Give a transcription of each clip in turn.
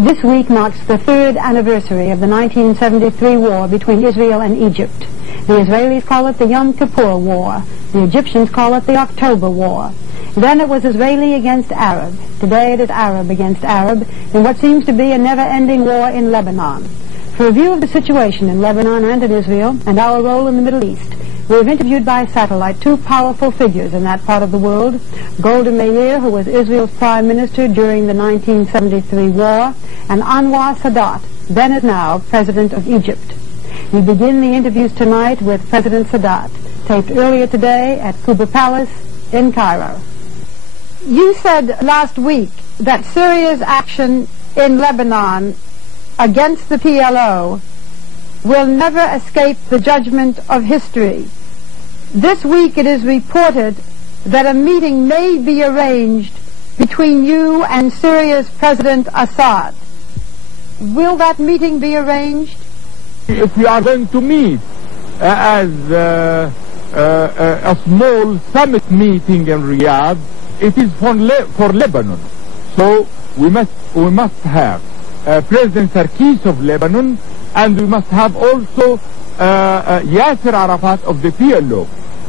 This week marks the third anniversary of the 1973 war between Israel and Egypt. The Israelis call it the Yom Kippur War. The Egyptians call it the October War. Then it was Israeli against Arab. Today it is Arab against Arab in what seems to be a never-ending war in Lebanon. For a view of the situation in Lebanon and in Israel and our role in the Middle East, we have interviewed by satellite two powerful figures in that part of the world, Golda Meir, who was Israel's prime minister during the 1973 war, and Anwar Sadat, then as now President of Egypt. We begin the interviews tonight with President Sadat, taped earlier today at Kuba Palace in Cairo. You said last week that Syria's action in Lebanon against the PLO will never escape the judgment of history. This week it is reported that a meeting may be arranged between you and Syria's President Assad. Will that meeting be arranged? If we are going to meet as a small summit meeting in Riyadh, it is for Lebanon. So we must have President Sarkis of Lebanon, and we must have also Yasser Arafat of the PLO.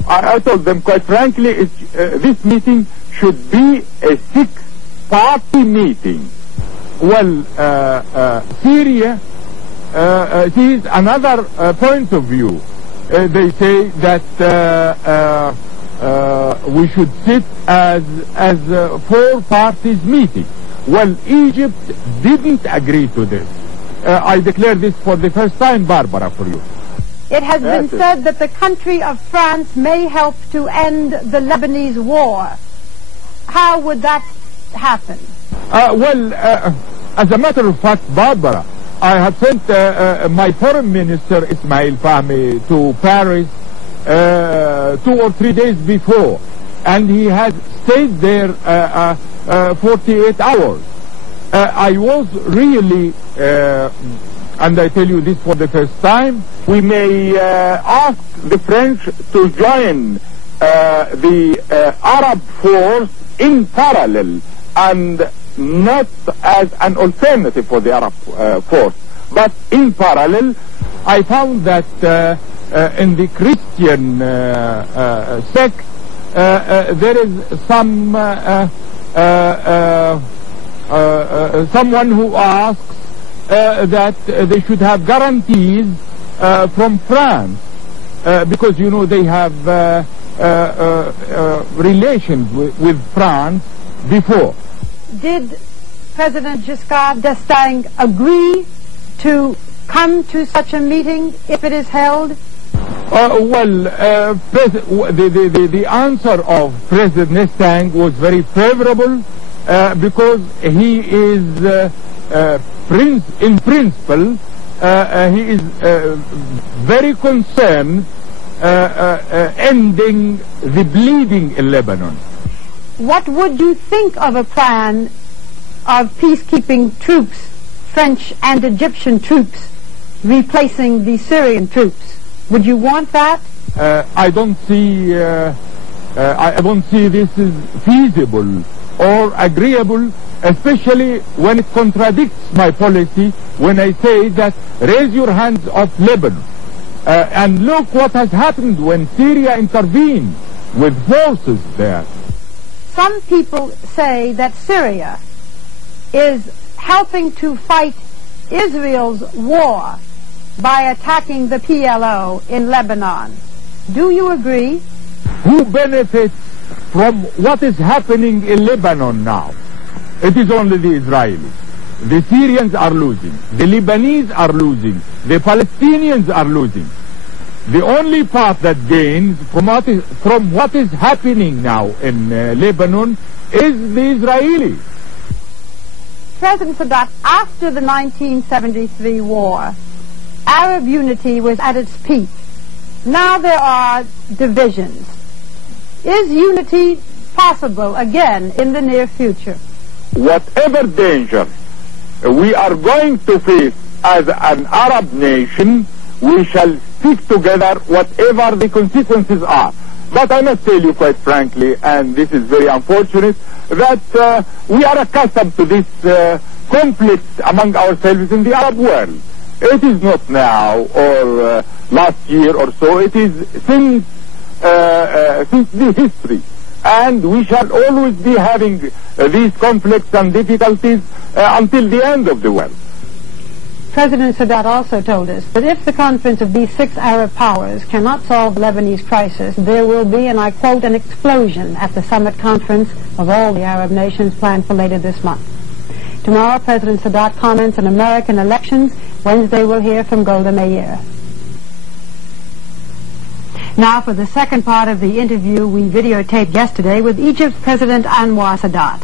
I told them quite frankly, this meeting should be a six-party meeting. Well, Syria sees another point of view. They say that we should sit as four parties meeting. Well, Egypt didn't agree to this. I declare this for the first time, Barbara, for you. It has been said that the country of France may help to end the Lebanese war. How would that happen? As a matter of fact, Barbara, I have sent my foreign minister, Ismail Fahmy, to Paris 2 or 3 days before, and he has stayed there 48 hours. I was really, and I tell you this for the first time, we may ask the French to join the Arab force in parallel and not as an alternative for the Arab force, but in parallel. I found that in the Christian sect there is someone who asks that they should have guarantees from France because you know they have relations with France before. Did President Giscard d'Estaing agree to come to such a meeting if it is held? The answer of President d'Estaing was very favorable because he is, in principle, he is very concerned ending the bleeding in Lebanon. What would you think of a plan of peacekeeping troops, French and Egyptian troops, replacing the Syrian troops? Would you want that? I don't see this as feasible or agreeable, especially when it contradicts my policy when I say that raise your hands off Lebanon. And look what has happened when Syria intervened with forces there. Some people say that Syria is helping to fight Israel's war by attacking the PLO in Lebanon. Do you agree? Who benefits from what is happening in Lebanon now? It is only the Israelis. The Syrians are losing. The Lebanese are losing. The Palestinians are losing. The only part that gains from what is happening now in Lebanon is the Israelis. President Sadat, after the 1973 war, Arab unity was at its peak. Now there are divisions. Is unity possible again in the near future? Whatever danger we are going to face as an Arab nation, we shall stick together whatever the consequences are. But I must tell you quite frankly, and this is very unfortunate, that we are accustomed to this conflict among ourselves in the Arab world. It is not now or last year or so. It is since the history. And we shall always be having these conflicts and difficulties until the end of the world. President Sadat also told us that if the conference of these 6 Arab powers cannot solve the Lebanese crisis, there will be, and I quote, an explosion at the summit conference of all the Arab nations planned for later this month. Tomorrow, President Sadat comments on American elections. Wednesday, we'll hear from Golda Meir. Now for the second part of the interview we videotaped yesterday with Egypt's President Anwar Sadat.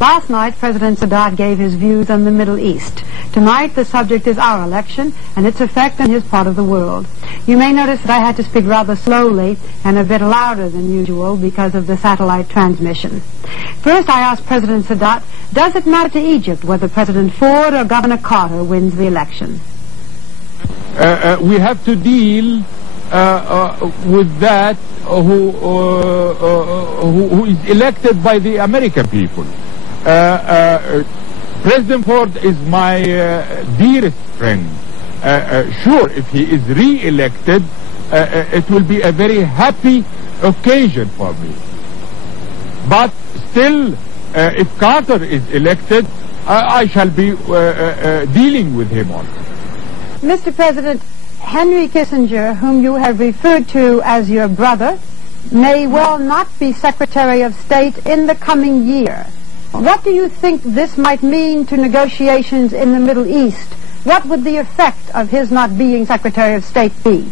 Last night, President Sadat gave his views on the Middle East. Tonight, the subject is our election and its effect on his part of the world. You may notice that I had to speak rather slowly and a bit louder than usual because of the satellite transmission. First, I asked President Sadat, does it matter to Egypt whether President Ford or Governor Carter wins the election? We have to deal with that who is elected by the American people. President Ford is my dearest friend. Sure, if he is re-elected, it will be a very happy occasion for me. But still, if Carter is elected, I shall be dealing with him also. Mr. President, Henry Kissinger, whom you have referred to as your brother, may well not be Secretary of State in the coming year. What do you think this might mean to negotiations in the Middle East? What would the effect of his not being Secretary of State be?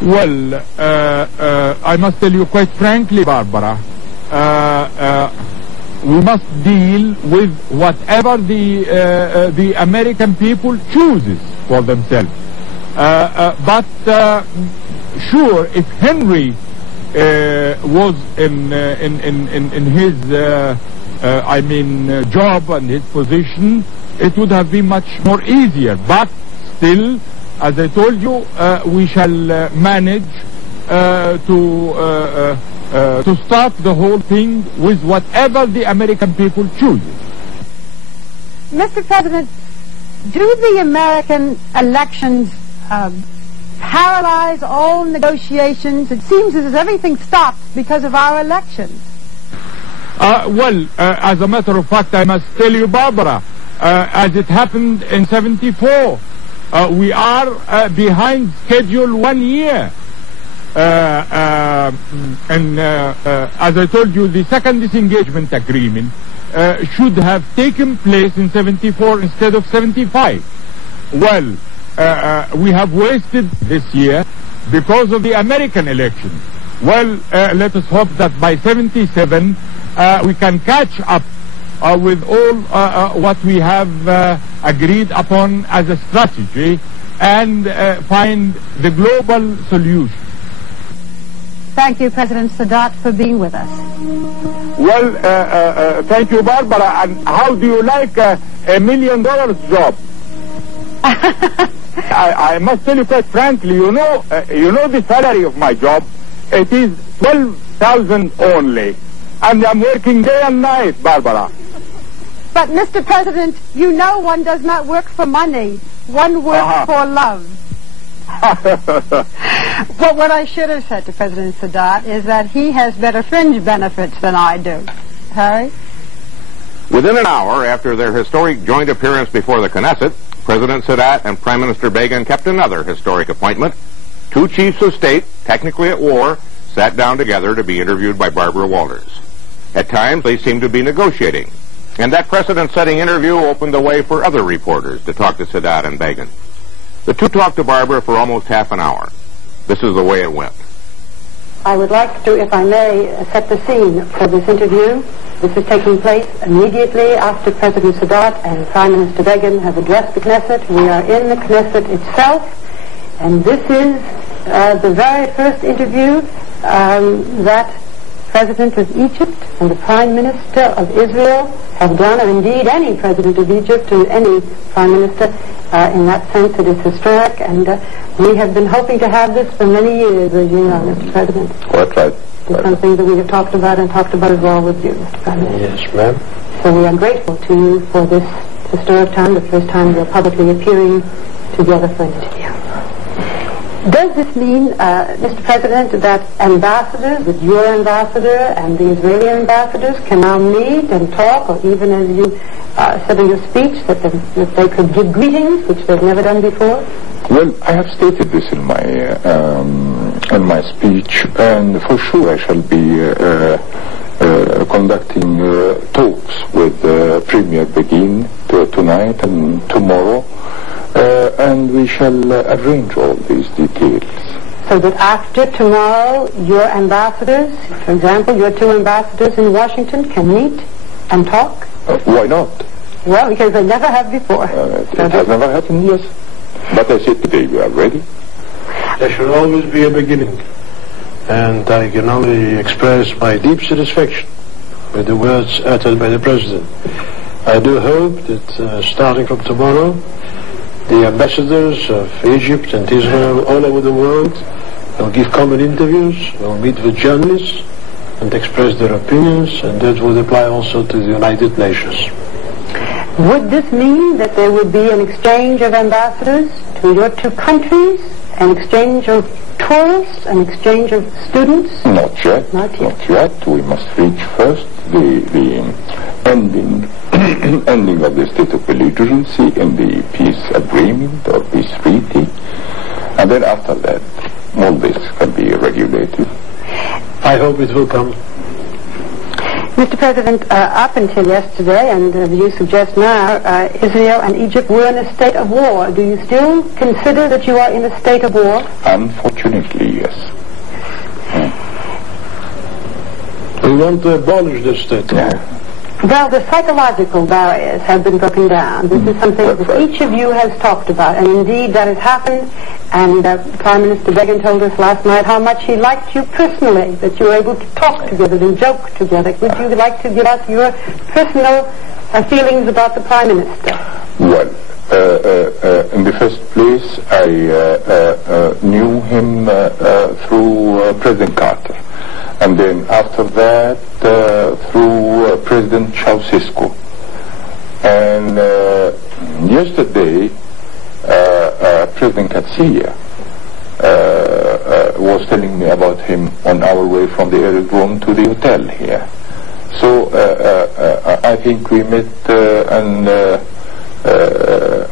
Well, I must tell you quite frankly, Barbara, we must deal with whatever the American people chooses for themselves. But sure, if Henry was in his job and his position, it would have been much more easier. But still, as I told you, we shall manage to start the whole thing with whatever the American people chooses. Mr. President, do the American elections paralyze all negotiations? It seems as if everything stops because of our elections. Well, as a matter of fact, I must tell you, Barbara, as it happened in 74, we are behind schedule 1 year. And as I told you, the second disengagement agreement should have taken place in 74 instead of 75. Well, we have wasted this year because of the American election. Well, let us hope that by 77 we can catch up with all what we have agreed upon as a strategy and find the global solution. Thank you, President Sadat, for being with us. Well, thank you, Barbara. And how do you like a $1 million job? I must tell you quite frankly, you know the salary of my job. It is $12,000 only, and I'm working day and night, Barbara. But, Mr. President, you know one does not work for money. One works for love. But what I should have said to President Sadat is that he has better fringe benefits than I do. Harry? Within an hour after their historic joint appearance before the Knesset, President Sadat and Prime Minister Begin kept another historic appointment. 2 chiefs of state, technically at war, sat down together to be interviewed by Barbara-Walters. At times, they seemed to be negotiating, and that precedent-setting interview opened the way for other reporters to talk to Sadat and Begin. The two talked to Barbara for almost half an hour. This is the way it went. I would like to, if I may, set the scene for this interview. This is taking place immediately after President Sadat and Prime Minister Begin have addressed the Knesset. We are in the Knesset itself, and this is the very first interview that President of Egypt and the Prime Minister of Israel have done, or indeed any President of Egypt or any Prime Minister. In that sense, it is historic, and we have been hoping to have this for many years, as you know, Mr. President. That's right. It's something that we have talked about and talked about as well with you, Mr. Prime Minister. Yes, ma'am. So we are grateful to you for this the stir of time, the first time you're publicly appearing together for an interview. Does this mean, Mr. President, that ambassadors, that your ambassador and the Israeli ambassadors can now meet and talk, or even as you said in your speech, that they could give greetings, which they've never done before? Well, I have stated this in my speech, and for sure I shall be conducting talks with Premier Begin tonight and tomorrow. And we shall arrange all these details. So that after tomorrow, your ambassadors, for example, your two ambassadors in Washington, can meet and talk? Why not? Well, because they never have before. It has never happened, yes. But I said today we are ready. There should always be a beginning. And I can only express my deep satisfaction with the words uttered by the President. I do hope that starting from tomorrow, the ambassadors of Egypt and Israel all over the world will give common interviews, will meet with journalists and express their opinions, and that would apply also to the United Nations. Would this mean that there would be an exchange of ambassadors to your two countries, an exchange of tourists, an exchange of students? Not yet. Not yet. We must reach first the ending of the state of belligerency in the peace agreement or peace treaty, and then after that all this can be regulated. I hope it will come. Mr. President, up until yesterday, and as you suggest now, Israel and Egypt were in a state of war. Do you still consider that you are in a state of war? Unfortunately, yes. We want to abolish this state of war. Well, the psychological barriers have been broken down. This is something that each of you has talked about, and indeed that has happened. And Prime Minister Begin told us last night how much he liked you personally, that you were able to talk together and joke together. Would you like to give us your personal feelings about the Prime Minister? Well, in the first place, I knew him through President Carter. And then after that, through President Ceausescu. And yesterday, President Katsiya was telling me about him on our way from the aerodrome to the hotel here. So I think we met and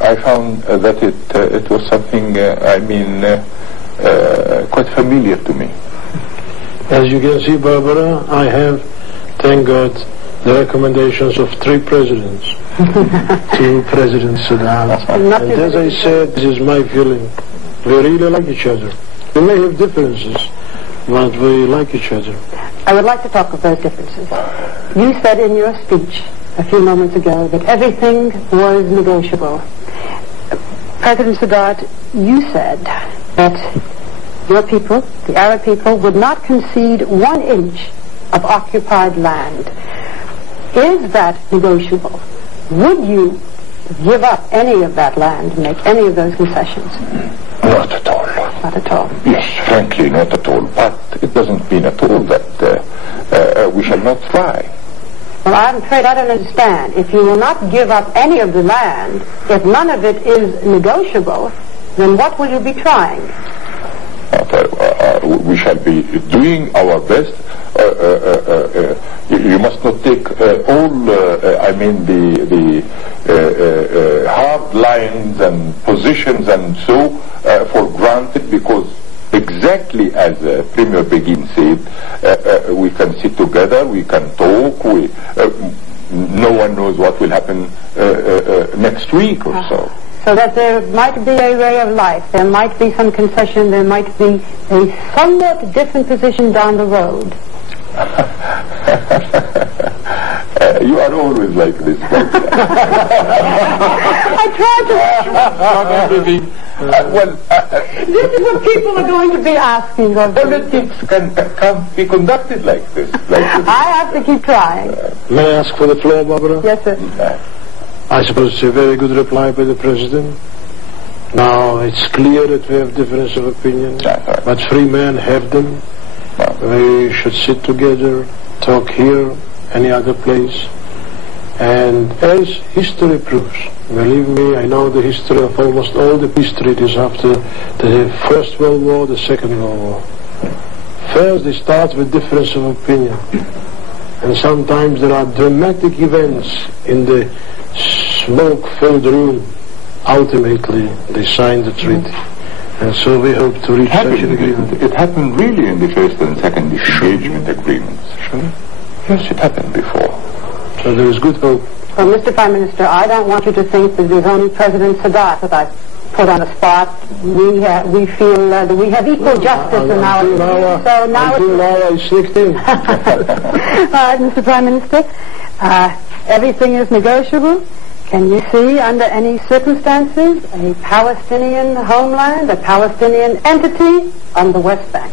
I found that it was something, quite familiar to me. As you can see, Barbara, I have, thank God, the recommendations of 3 presidents. 2 President Sadat. And as I said, this is my feeling. We really like each other. We may have differences, but we like each other. I would like to talk of those differences. You said in your speech a few moments ago that everything was negotiable. President Sadat, you said that your people, the Arab people, would not concede 1 inch of occupied land. Is that negotiable? Would you give up any of that land, make any of those concessions? Not at all. Not at all. Yes, frankly, not at all. But it doesn't mean at all that we shall not try. Well, I'm afraid I don't understand. If you will not give up any of the land, if none of it is negotiable, then what will you be trying? We shall be doing our best. You must not take all, the hard lines and positions and so for granted, because exactly as Premier Begin said, we can sit together, we can talk, no one knows what will happen next week or so. So that there might be a ray of light, there might be some concession, there might be a somewhat different position down the road. You are always like this. I tried to... this is what people are going to be asking of you. Politics can be conducted like this. I have to keep trying. May I ask for the floor, Barbara? Yes, sir. I suppose it's a very good reply by the President. Now, it's clear that we have difference of opinion, but free men have them. We should sit together, talk here, any other place, And as history proves, believe me, I know the history of almost all the peace treaties after the First World War, the Second World War. First, they start with difference of opinion. And sometimes there are dramatic events in the smoke-filled room. Ultimately, they sign the treaty. And so we hope to reach such an agreement. It happened really in the first and second disengagement agreements. Sure. Yes, it happened before. So there is good hope. Well, Mr. Prime Minister, I don't want you to think that there's only President Sadat that I put on the spot. We feel that we have equal justice in our country. So now until now I slipped in. Mr. Prime Minister, everything is negotiable. Can you see under any circumstances a Palestinian homeland, a Palestinian entity on the West Bank?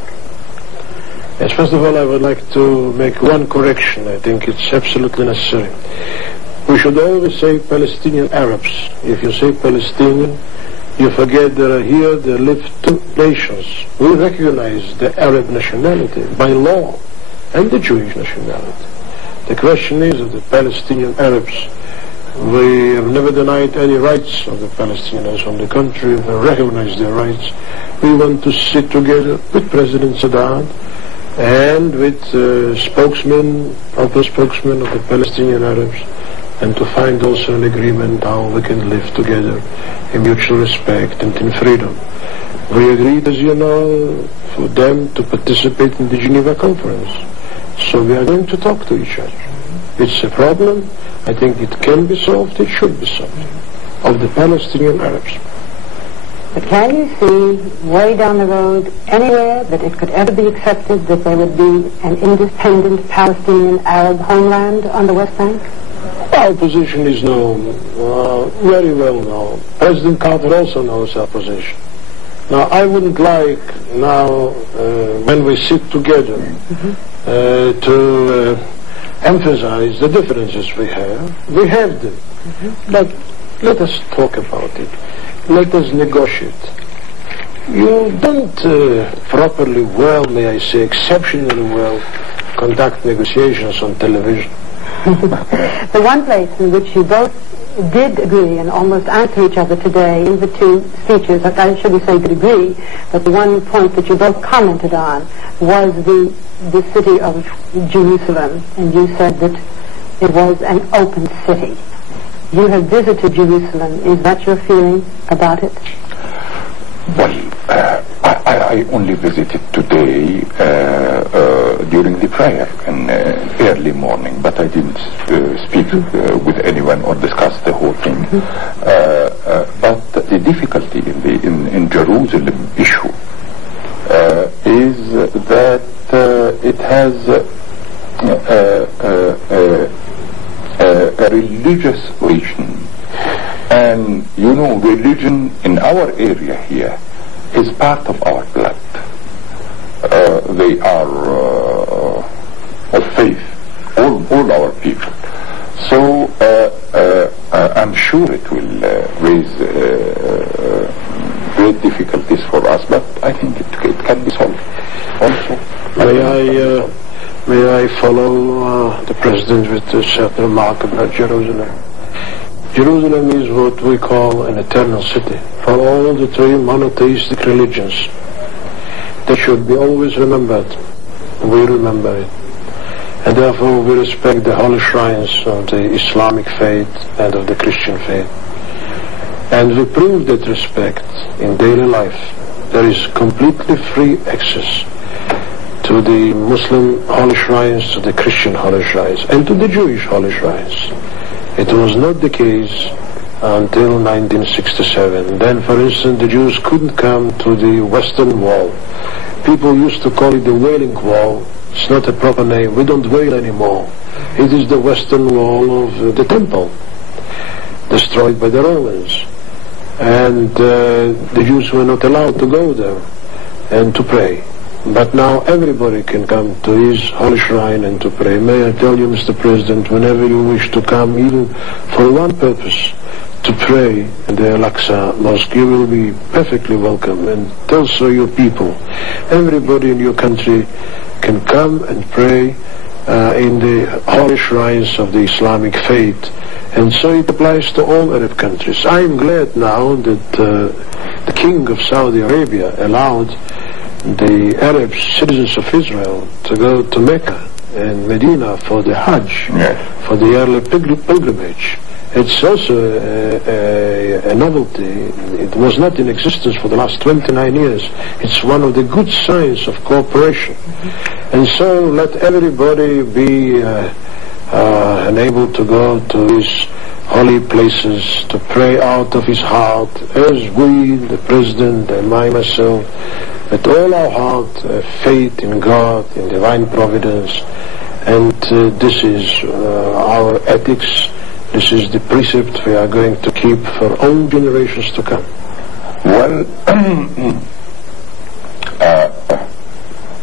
Yes, first of all, I would like to make one correction. I think it's absolutely necessary. We should always say Palestinian Arabs. If you say Palestinian, you forget there live two nations. We recognize the Arab nationality by law and the Jewish nationality. The question is of the Palestinian Arabs. We have never denied any rights of the Palestinians on the country. We recognize their rights. We want to sit together with President Sadat and with spokesmen, proper spokesmen of the Palestinian Arabs, and to find also an agreement how we can live together in mutual respect and in freedom. We agreed, as you know, for them to participate in the Geneva Conference. So we are going to talk to each other. It's a problem. I think it can be solved, it should be solved, of the Palestinian Arabs. But can you see way down the road anywhere that it could ever be accepted that there would be an independent Palestinian Arab homeland on the West Bank? Our position is known, very well known. President Carter also knows our position. Now, I wouldn't like now, when we sit together, to emphasize the differences we have. We have them. But let us talk about it. Let us negotiate. You don't properly well, may I say, exceptionally well, conduct negotiations on television. The one place in which you both did agree and almost answer each other today in the two speeches, I shouldn't say did agree, but the one point that you both commented on was the city of Jerusalem, and you said that it was an open city. You have visited Jerusalem. Is that your feeling about it? Well, I only visited today during the prayer in early morning, but I didn't speak with anyone or discuss the whole thing. But the difficulty in Jerusalem issue is that it has a religious origin. And you know, religion in our area here is part of our blood. They are of faith, all our people. So I'm sure it will raise great difficulties for us, but I think it can be solved also. May I follow the President with a certain remark about Jerusalem? Jerusalem is what we call an eternal city for all the three monotheistic religions. That should be always remembered. We remember it. And therefore we respect the holy shrines of the Islamic faith and of the Christian faith. And we prove that respect in daily life. There is completely free access to the Muslim holy shrines, to the Christian holy shrines, and to the Jewish holy shrines. It was not the case until 1967. Then, for instance, the Jews couldn't come to the Western Wall. People used to call it the Wailing Wall. It's not a proper name. We don't wail anymore. It is the Western Wall of the temple, destroyed by the Romans. And the Jews were not allowed to go there and to pray. But now everybody can come to his holy shrine and to pray. May I tell you, Mr. President, whenever you wish to come, even for one purpose, to pray in the Al-Aqsa Mosque, you will be perfectly welcome. And tell so your people. Everybody in your country can come and pray in the holy shrines of the Islamic faith. And so it applies to all Arab countries. I'm glad now that the King of Saudi Arabia allowed the Arab citizens of Israel to go to Mecca and Medina for the Hajj, for the yearly pilgrimage. It's also a novelty. It was not in existence for the last 29 years. It's one of the good signs of cooperation. And so let everybody be enabled to go to these holy places to pray out of his heart, as we, the President and myself, with all our heart, faith in God, in divine providence. And this is our ethics. This is the precept we are going to keep for all generations to come. Well,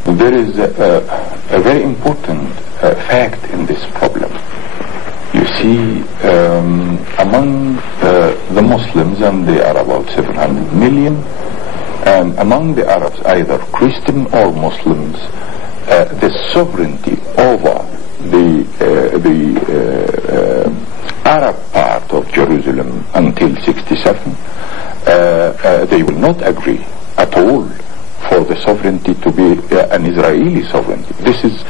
there is a very important fact in this problem. You see, among the Muslims, and they are about 700 million, and among the Arabs, either Christian or Muslims, the sovereignty over the Arab part of Jerusalem until 67, they will not agree at all for the sovereignty to be an Israeli sovereignty. This is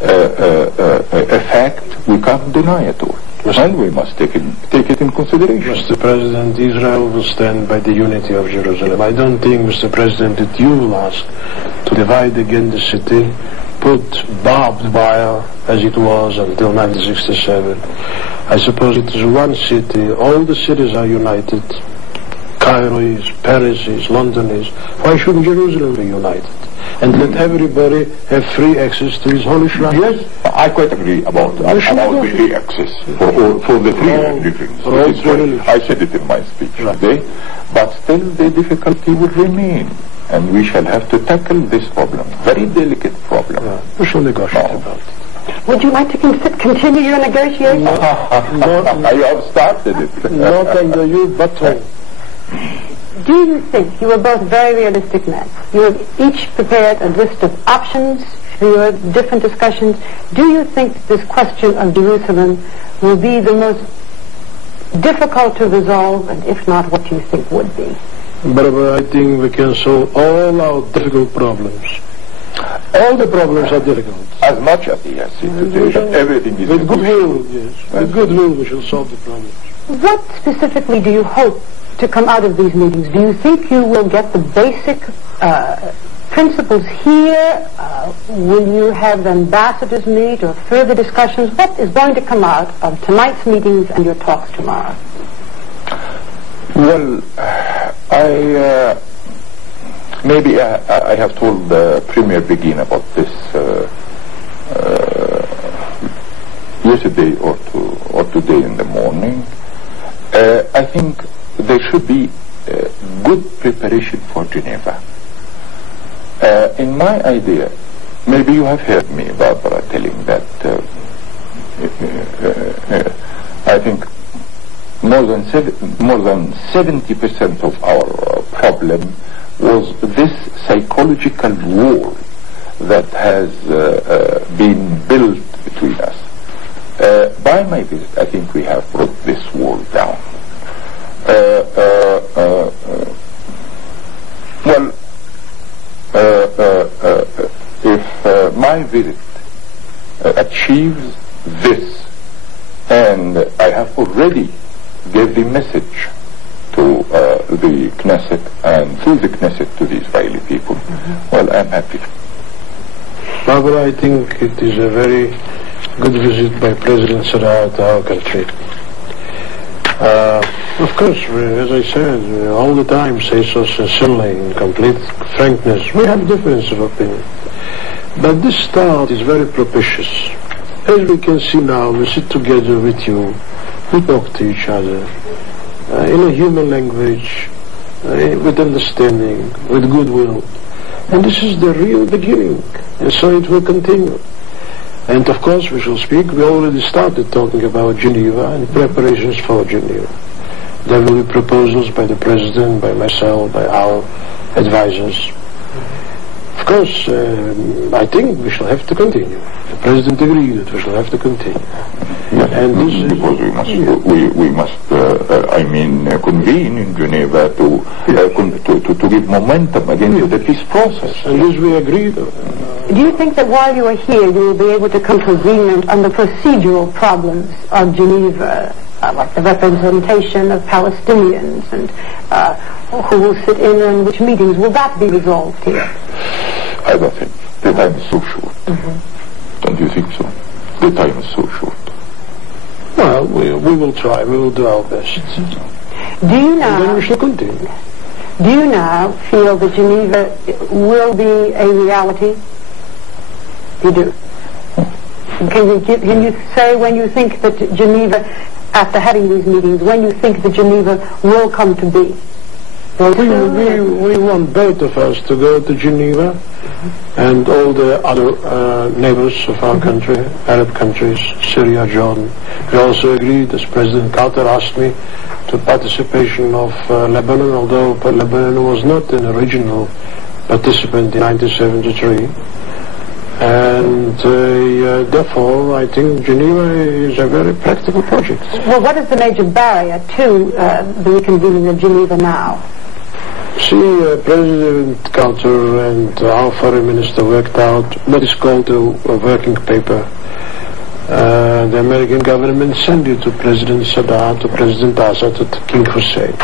a fact we can't deny at all. And we must take it in consideration. Mr. President, Israel will stand by the unity of Jerusalem. I don't think, Mr. President, that you will ask to divide again the city, put barbed wire as it was until 1967. I suppose it is one city. All the cities are united. Cairo is, Paris is, London is. Why shouldn't Jerusalem be united? And let everybody have free access to his holy shrine. Yes, I quite agree about the free access for the three religions. I said it in my speech today. But still the difficulty will remain. And we shall have to tackle this problem, very delicate problem. We shall negotiate about it. Would you like to continue your negotiations? I have started it. Not under you, but Do you think, you are both very realistic men, you have each prepared a list of options for your different discussions. Do you think this question of Jerusalem will be the most difficult to resolve, and if not, what do you think would be? But I think we can solve all our difficult problems. All the problems are difficult. As much as the situation, everything is with goodwill, yes. With goodwill we shall solve the problems. What specifically do you hope to come out of these meetings? Do you think you will get the basic principles here? Will you have the ambassadors meet or further discussions? What is going to come out of tonight's meetings and your talks tomorrow? Well, maybe I have told Premier Begin about this yesterday or today in the morning. I think there should be good preparation for Geneva. In my idea, maybe you have heard me, Barbara, telling that I think more than 70% of our problem was this psychological wall that has been built between us. By my visit, I think we have brought this wall down. If my visit achieves this, and I have already gave the message to the Knesset and through the Knesset to the Israeli people, well, I'm happy. Barbara, I think it is a very good visit by President Sadat to our country. Of course, as I said, all the time say so sincerely, in complete frankness, we have difference of opinion. But this start is very propitious. As we can see now, we sit together with you, we talk to each other in a human language, with understanding, with goodwill. And this is the real beginning, and so it will continue. And of course we shall speak. We already started talking about Geneva and preparations for Geneva. There will be proposals by the President, by myself, by our advisors. Of course, I think we shall have to continue. The President agreed that we shall have to continue. Yes, And this because we must convene in Geneva to give momentum again to the peace process. And this we agreed on. Do you think that while you are here, you will be able to come to agreement on the procedural problems of Geneva, like the representation of Palestinians and who will sit in and which meetings? Will that be resolved here? I don't think. The time is so short. Don't you think so? The time is so short. Well, we will try. We will do our best. Do you And then now? we shall continue. Do you now feel that Geneva will be a reality? You do. Can you say when you think that Geneva, after having these meetings, when you think that Geneva will come to be? We want both of us to go to Geneva and all the other neighbors of our country, Arab countries, Syria, Jordan. We also agreed, as President Carter asked me, to participation of Lebanon, although Lebanon was not an original participant in 1973. And therefore, I think Geneva is a very practical project. Well, what is the major barrier to the reconvening of Geneva now? See, President Carter and our foreign minister worked out what is called a working paper. The American government sent it to President Sadat, to President Assad, to King Hussein.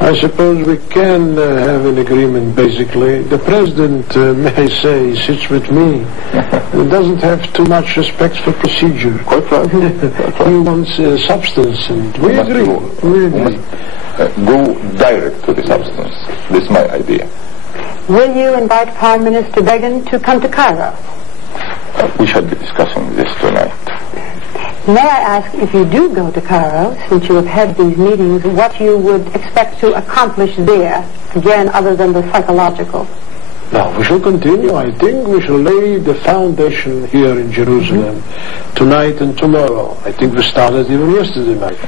I suppose we can have an agreement, basically. The President, may I say, sits with me. He doesn't have too much respect for procedure. Quite right. He wants substance, and we agree. We agree. Go direct to the substance. This is my idea. Will you invite Prime Minister Begin to come to Cairo? We shall be discussing this tonight. May I ask, if you do go to Cairo, since you have had these meetings, what you would expect to accomplish there, again, other than the psychological? Now, we shall continue. I think we shall lay the foundation here in Jerusalem tonight and tomorrow. I think we started even yesterday night.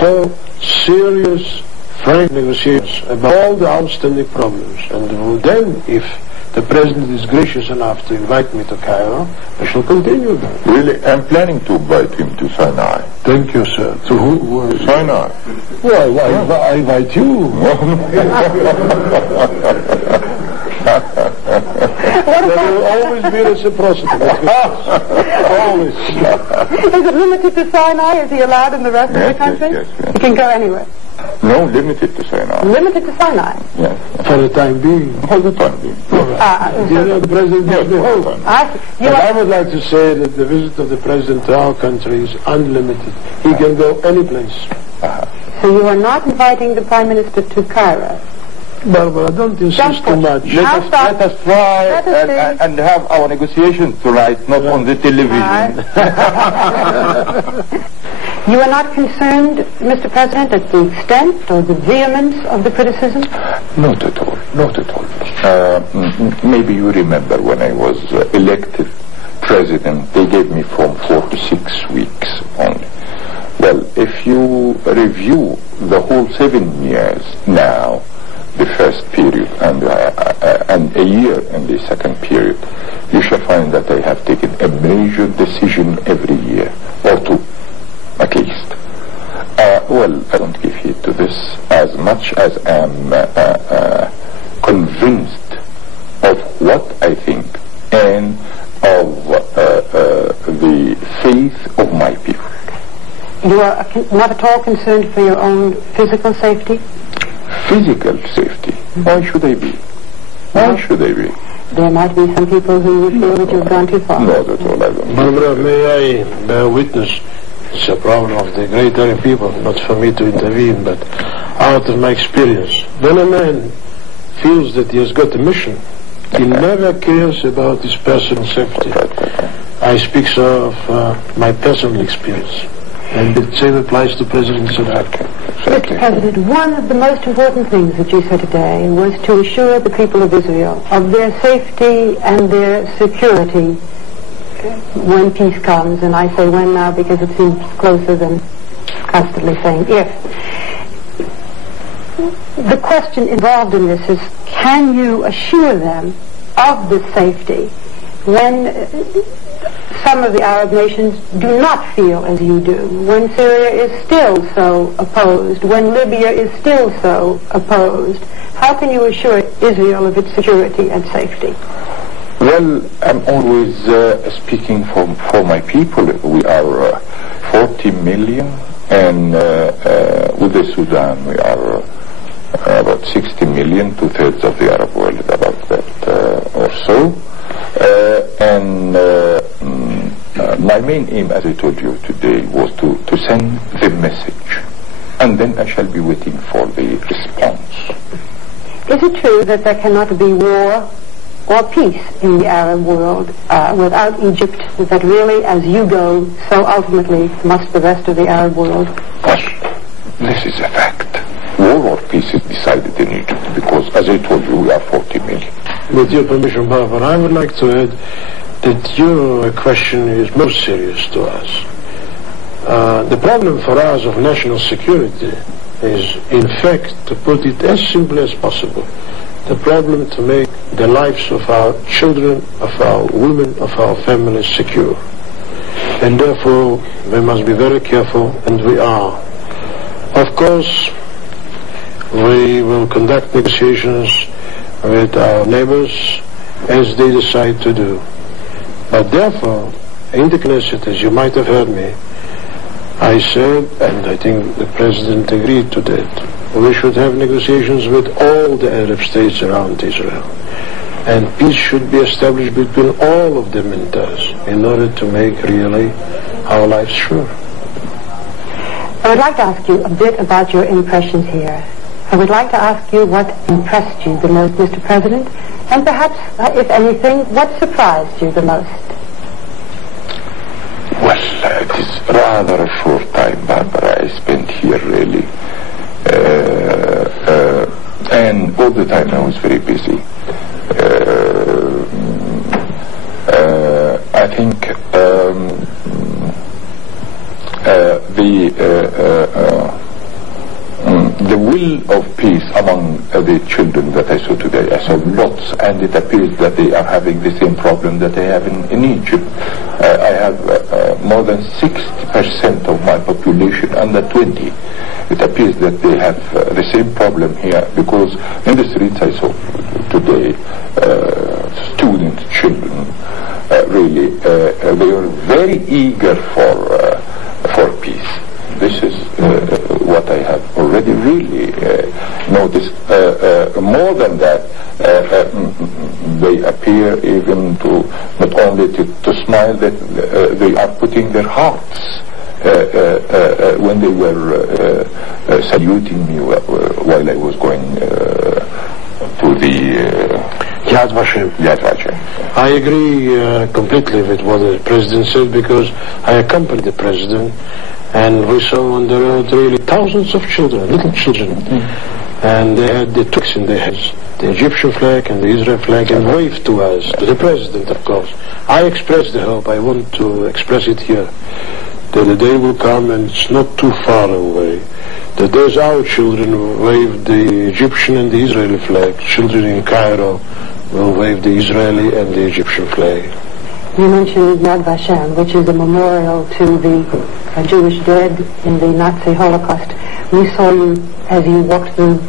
For serious, frank negotiations about all the outstanding problems. And then, if the President is gracious enough to invite me to Cairo, I shall continue that. Really, I'm planning to invite him to Sinai. Thank you, sir. To who? Sinai. Well, I invite you. There will always be reciprocity. Always. Is it limited to Sinai? Is he allowed in the rest of the country? Yes. He can go anywhere. No, limited to Sinai. Limited to Sinai? Yes. For the time being. For the time being. The President Yes, is the for the host. time being. And I would like to say that the visit of the President to our country is unlimited. He can go any place. So you are not inviting the Prime Minister to Cairo? Barbara, don't insist too much. I'll stop. Let us try Let us see. and have our negotiations tonight, not on the television. You are not concerned, Mr. President, at the extent or the vehemence of the criticism? Not at all. Not at all. Maybe you remember when I was elected president, they gave me from 4 to 6 weeks only. Well, if you review the whole 7 years now, the first period and a year in the second period, you shall find that I have taken a major decision every year, or two, at least. Well, I don't give heed to this as much as I am convinced of what I think and of the faith of my people. You are not at all concerned for your own physical safety? Physical safety? Why should I be? Why should I be? There might be some people who would feel that you've gone too far. Not at all, I don't. Barbara, may I bear witness? It's a problem of the great Arab people, not for me to intervene, but out of my experience. When a man feels that he has got a mission, he never cares about his personal safety. I speak, sir, of my personal experience. And the same applies to President Sadat. Mr. President, one of the most important things that you said today was to assure the people of Israel of their safety and their security when peace comes. And I say when now because it seems closer than constantly saying if. The question involved in this is, can you assure them of this safety when some of the Arab nations do not feel as you do, when Syria is still so opposed, when Libya is still so opposed? How can you assure Israel of its security and safety? Well, I'm always speaking for my people. We are 40 million, and with the Sudan we are about 60 million, two-thirds of the Arab world, about that or so. My main aim, as I told you today, was to send the message, and then I shall be waiting for the response. Is it true that there cannot be war or peace in the Arab world without Egypt, that really, as you go, so ultimately must the rest of the Arab world? Well, this is a fact. War or peace is decided in Egypt because, as I told you, we are 40 million. With your permission, Barbara, I would like to add that your question is most serious to us. The problem for us of national security is, in fact, to put it as simply as possible, the problem to make the lives of our children, of our women, of our families secure. And therefore, we must be very careful, and we are. Of course, we will conduct negotiations with our neighbors as they decide to do. But therefore, in the Knesset, as you might have heard me, I said, and I think the President agreed to that, we should have negotiations with all the Arab states around Israel. And peace should be established between all of them in Taz in order to make really our lives sure. I would like to ask you a bit about your impressions here. I would like to ask you what impressed you the most, Mr. President, and perhaps, if anything, what surprised you the most? Well, it is rather a short time, Barbara, I spent here really. And all the time I was very busy. I think the will of peace among the children that I saw today, I saw lots, and it appears that they are having the same problem that they have in Egypt. I have more than 60% of my population under 20. It appears that they have the same problem here, because in the streets I saw today students, children, really, they are very eager for peace. This is what I have already really noticed. More than that, they appear even to not only to smile, that they are putting their hearts when they were saluting me while I was going to the Yad Vashem. I agree completely with what the President said, because I accompanied the President, and we saw on the road really thousands of children, little children, and they had the twigs in their heads, the Egyptian flag and the Israel flag, and waved to us, to the President, of course. I expressed the hope, I want to express it here, that the day will come, and it's not too far away, that those our children wave the Egyptian and the Israeli flag. Children in Cairo will wave the Israeli and the Egyptian flag. You mentioned Yad Vashem, which is a memorial to the Jewish dead in the Nazi Holocaust. We saw you as you walked through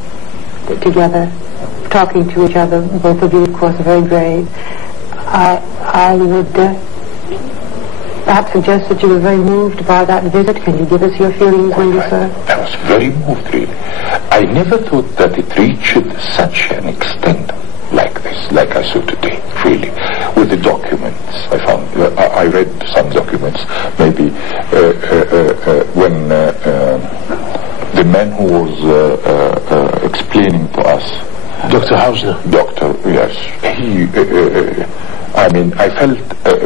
together, talking to each other, both of you, of course, very grave. I would perhaps suggest that you were very moved by that visit. Can you give us your feelings when you saw? I was very moved, really. I never thought that it reached such an extent like this, like I saw today, really, with the documents. I read some documents, maybe when the man who was explaining to us, Dr. Hausner. Doctor, yes, he, I mean, I felt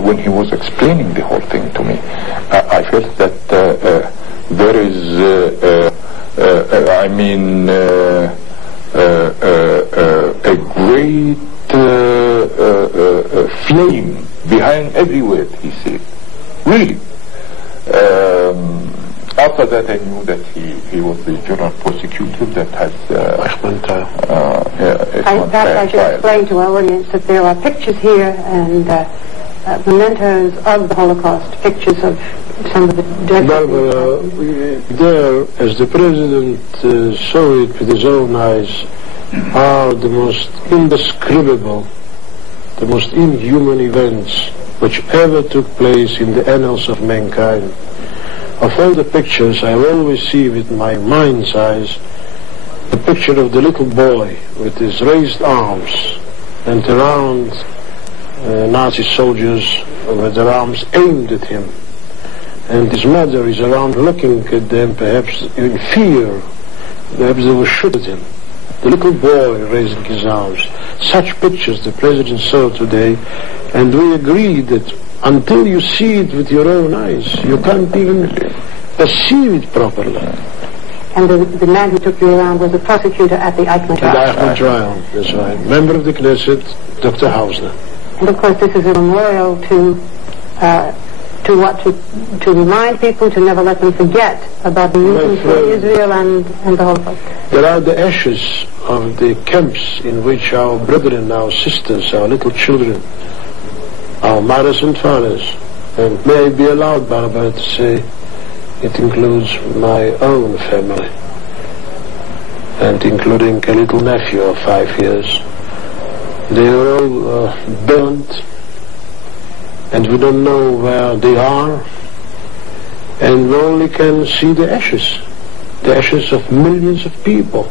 when he was explaining the whole thing to me, I felt that there is, a great flame behind every word he said. Really. Up after that I knew that he was the general prosecutor that has perhaps I should explain to our audience that there are pictures here and mementos of the Holocaust, pictures of some of the Barbara, there, as the President saw it with his own eyes, are the most indescribable, the most inhuman events which ever took place in the annals of mankind. Of all the pictures, I always see with my mind's eyes the picture of the little boy with his raised arms and around Nazi soldiers with their arms aimed at him. And his mother is around looking at them, perhaps in fear. Perhaps they will shoot at him. The little boy raising his arms. Such pictures the President saw today, and we agreed that until you see it with your own eyes, you can't even perceive it properly. And the man who took you around was a prosecutor at the Eichmann trial. At the Eichmann trial, that's right. Member of the Knesset, Dr. Hausner. And of course, this is a memorial to remind people to never let them forget about the reasons for Israel and the Holocaust. There are the ashes of the camps in which our brethren, our sisters, our little children, our mothers and fathers, and may I be allowed, Barbara, to say it includes my own family, and including a little nephew of 5 years. They are all burnt, and we don't know where they are, and we only can see the ashes of millions of people.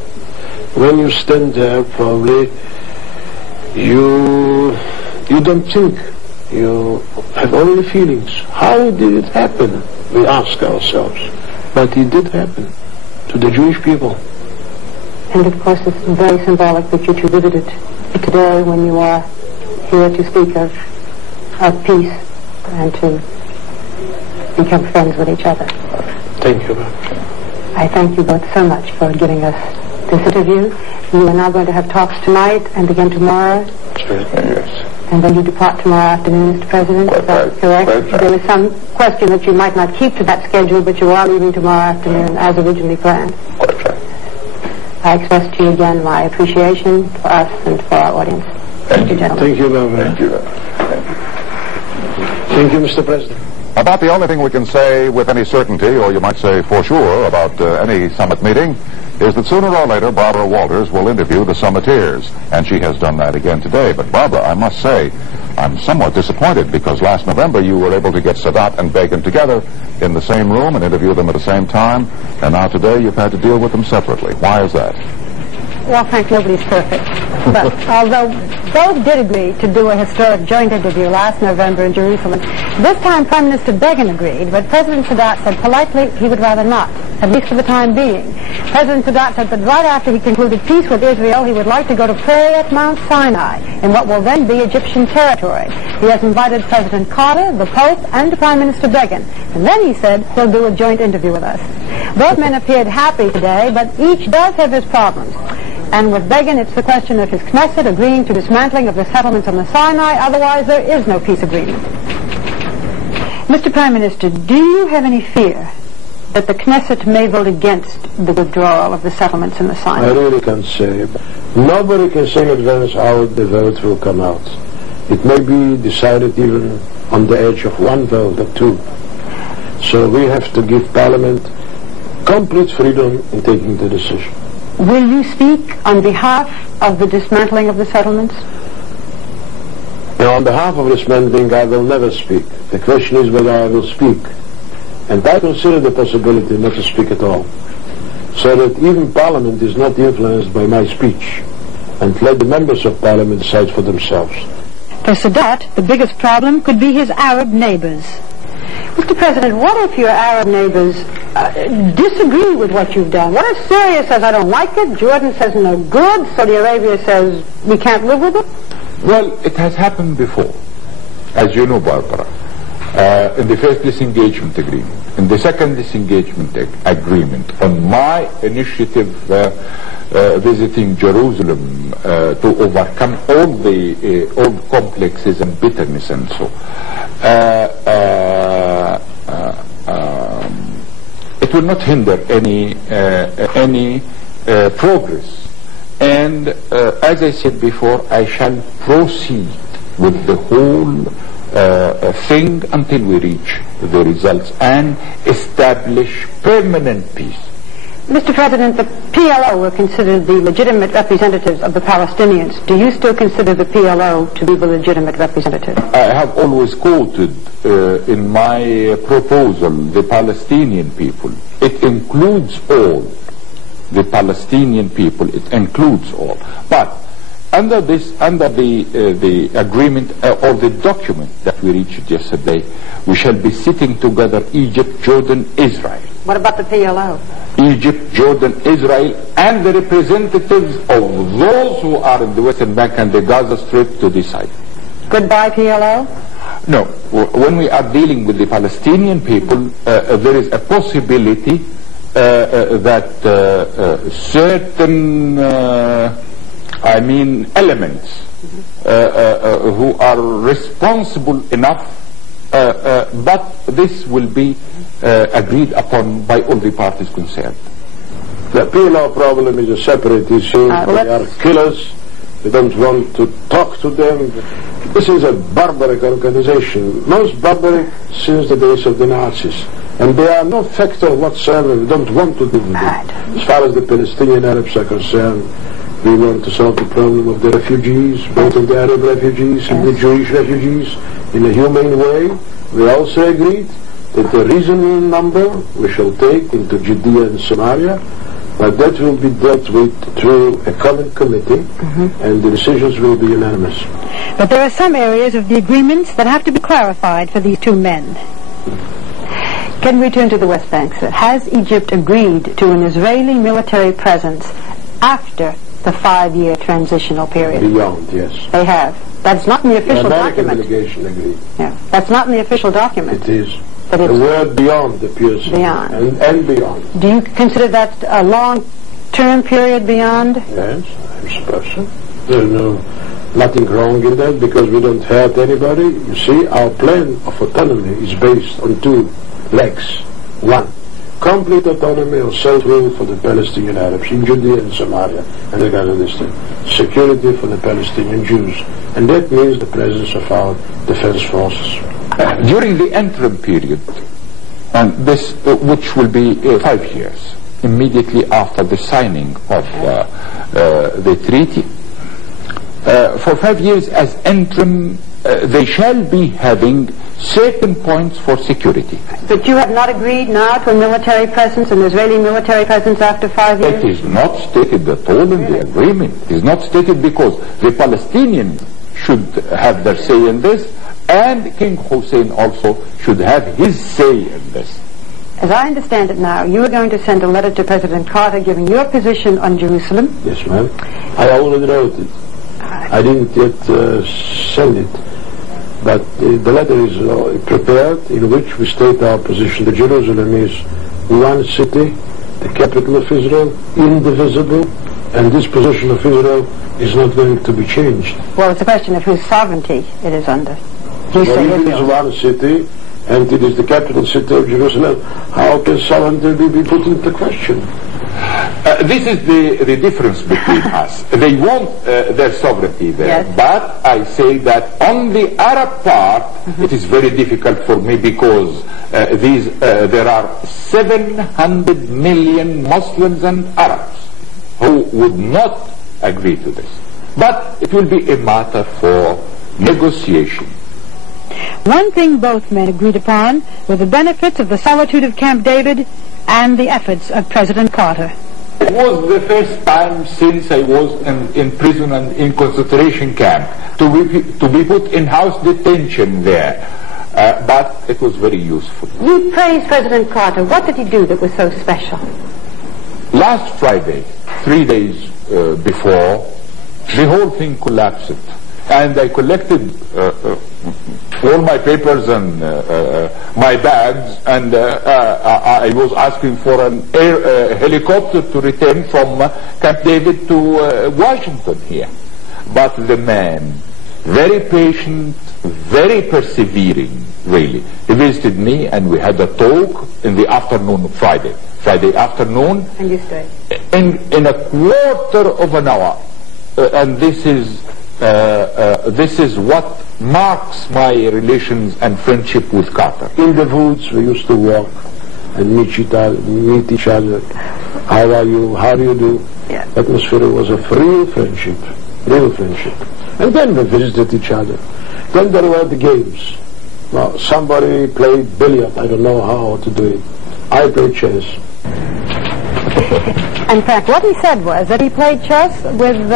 When you stand there, probably you don't think, you have only feelings. How did it happen? We ask ourselves. But it did happen to the Jewish people. And of course it's very symbolic that you two visited today when you are here to speak of peace and to become friends with each other. Thank you. I thank you both so much for giving us this interview. You are now going to have talks tonight and again tomorrow. Yes. And then you depart tomorrow afternoon, Mr. President. Is that correct? There was some question that you might not keep to that schedule, but you are leaving tomorrow afternoon as originally planned. I express to you again my appreciation for us and for our audience. Thank you, gentlemen. Thank you, Barbara. Thank you. Thank you, Mr. President. About the only thing we can say with any certainty, or you might say for sure, about any summit meeting, is that sooner or later Barbarawalters will interview the summiteers, and she has done that again today. But Barbara, I must say, I'm somewhat disappointed because last November you were able to get Sadat and Begin together in the same room and interview them at the same time, and now today you've had to deal with them separately. Why is that? Well, Frank, nobody's perfect. But although both did agree to do a historic joint interview last November in Jerusalem, this time Prime Minister Begin agreed, but President Sadat said politely he would rather not, at least for the time being. President Sadat said that right after he concluded peace with Israel, he would like to go to pray at Mount Sinai, in what will then be Egyptian territory. He has invited President Carter, the Pope, and Prime Minister Begin. And then he said he'll do a joint interview with us. Both men appeared happy today, but each does have his problems. And with Begin, it's the question of his Knesset agreeing to dismantling of the settlements on the Sinai. Otherwise, there is no peace agreement. Mr. Prime Minister, do you have any fear that the Knesset may vote against the withdrawal of the settlements in the Sinai? I really can't say. Nobody can say in advance how the vote will come out. It may be decided even on the edge of one vote or two. So we have to give Parliament complete freedom in taking the decision. Will you speak on behalf of the dismantling of the settlements? Now, on behalf of dismantling, I will never speak. The question is whether I will speak. And I consider the possibility not to speak at all. So that even Parliament is not influenced by my speech. And let the members of Parliament decide for themselves. For Sadat, the biggest problem could be his Arab neighbors. Mr. President, what if your Arab neighbors disagree with what you've done? What if Syria says, I don't like it, Jordan says no good, Saudi Arabia says we can't live with it? Well, it has happened before, as you know, Barbara, in the first disengagement agreement, in the second disengagement agreement, on my initiative visiting Jerusalem to overcome all the old complexes and bitterness and so. It will not hinder any progress. And as I said before, I shall proceed with the whole thing until we reach the results and establish permanent peace. Mr. President, the PLO were considered the legitimate representatives of the Palestinians. Do you still consider the PLO to be the legitimate representative? I have always quoted in my proposal the Palestinian people. It includes all. The Palestinian people, it includes all. But under the agreement or the document that we reached yesterday, we shall be sitting together, Egypt, Jordan, Israel. What about the PLO? Egypt, Jordan, Israel, and the representatives of those who are in the Western Bank and the Gaza Strip to decide. Goodbye, PLO? No. When we are dealing with the Palestinian people, there is a possibility that certain, elements who are responsible enough, but this will be agreed upon by all the parties concerned. The PLO problem is a separate issue. They are killers. We don't want to talk to them. This is a barbaric organization, most barbaric since the days of the Nazis. And they are no factor whatsoever. We don't want to do with them. As far as the Palestinian Arabs are concerned, we want to solve the problem of the refugees, both of the Arab refugees and the Jewish refugees, in a humane way. We also agreed that a reasonable number we shall take into Judea and Samaria, but that will be dealt with through a common committee, and the decisions will be unanimous. But there are some areas of the agreements that have to be clarified for these two men. Can we turn to the West Bank, sir? Has Egypt agreed to an Israeli military presence after the 5-year transitional period? Beyond, yes. They have. That's not in the official the American document. Delegation agreed. Yeah, that's not in the official document. It is. But The word beyond appears. Beyond. And beyond. Do you consider that a long-term period beyond? Yes, I suppose so. There's nothing wrong in that because we don't hurt anybody. You see, our plan of autonomy is based on two legs. One, complete autonomy or self-rule for the Palestinian Arabs in Judea and Samaria and the Gaza District. Security for the Palestinian Jews. And that means the presence of our defense forces. During the interim period, and this, which will be 5 years, immediately after the signing of the treaty, for 5 years as interim, they shall be having certain points for security. But you have not agreed now to a military presence, an Israeli military presence after 5 years? It is not stated at all in the agreement. It is not stated because the Palestinians should have their say in this, and King Hussein also should have his say in this. As I understand it now, you are going to send a letter to President Carter giving your position on Jerusalem. Yes, ma'am. I already wrote it. I didn't yet send it. But the letter is prepared in which we state our position. That Jerusalem is one city, the capital of Israel, indivisible, and this position of Israel is not going to be changed. Well, it's a question of whose sovereignty it is under. You say it is one city, and it is the capital city of Jerusalem. How can sovereignty be put into question? This is the difference between us. They want their sovereignty there, yes. But I say that on the Arab part, it is very difficult for me because there are 700 million Muslims and Arabs who would not agree to this. But it will be a matter for negotiation. One thing both men agreed upon were the benefits of the solitude of Camp David and the efforts of President Carter. It was the first time since I was in prison and in concentration camp to be put in house detention there. But it was very useful. You praised President Carter. What did he do that was so special? Last Friday, 3 days before, the whole thing collapsed. And I collected all my papers and my bags, and I was asking for a helicopter to return from Camp David to Washington here. But the man very patient, very persevering, really. He visited me and we had a talk in the afternoon of Friday afternoon. And you stayed? In a quarter of an hour. And this is what marks my relations and friendship with Carter. In the woods we used to walk and meet each other. How are you? How do you do? Yeah. Atmosphere was of real friendship. And then we visited each other. Then there were the games. Now, somebody played billiard. I don't know how to do it. I played chess. In fact, what he said was that he played chess with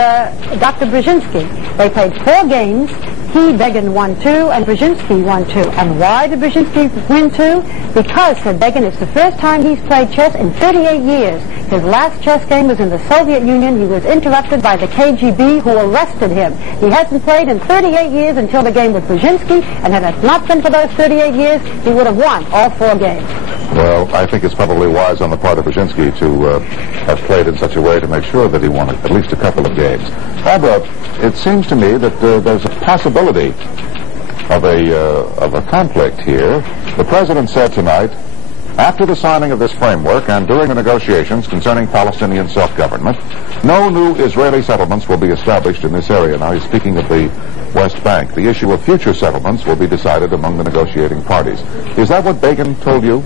Dr. Brzezinski. They played 4 games. He, Begin, won 2, and Brzezinski won 2. And why did Brzezinski win 2? Because, said Begin, it's the first time he's played chess in 38 years. His last chess game was in the Soviet Union. He was interrupted by the KGB, who arrested him. He hasn't played in 38 years until the game with Brzezinski, and had it not been for those 38 years, he would have won all 4 games. Well, I think it's probably wise on the part of Brzezinski to have played in such a way to make sure that he won at least a couple of games. Barbara, it seems to me that there's a possibility of a conflict here. The president said tonight, after the signing of this framework and during the negotiations concerning Palestinian self-government, no new Israeli settlements will be established in this area. Now he's speaking of the West Bank. The issue of future settlements will be decided among the negotiating parties. Is that what Begin told you?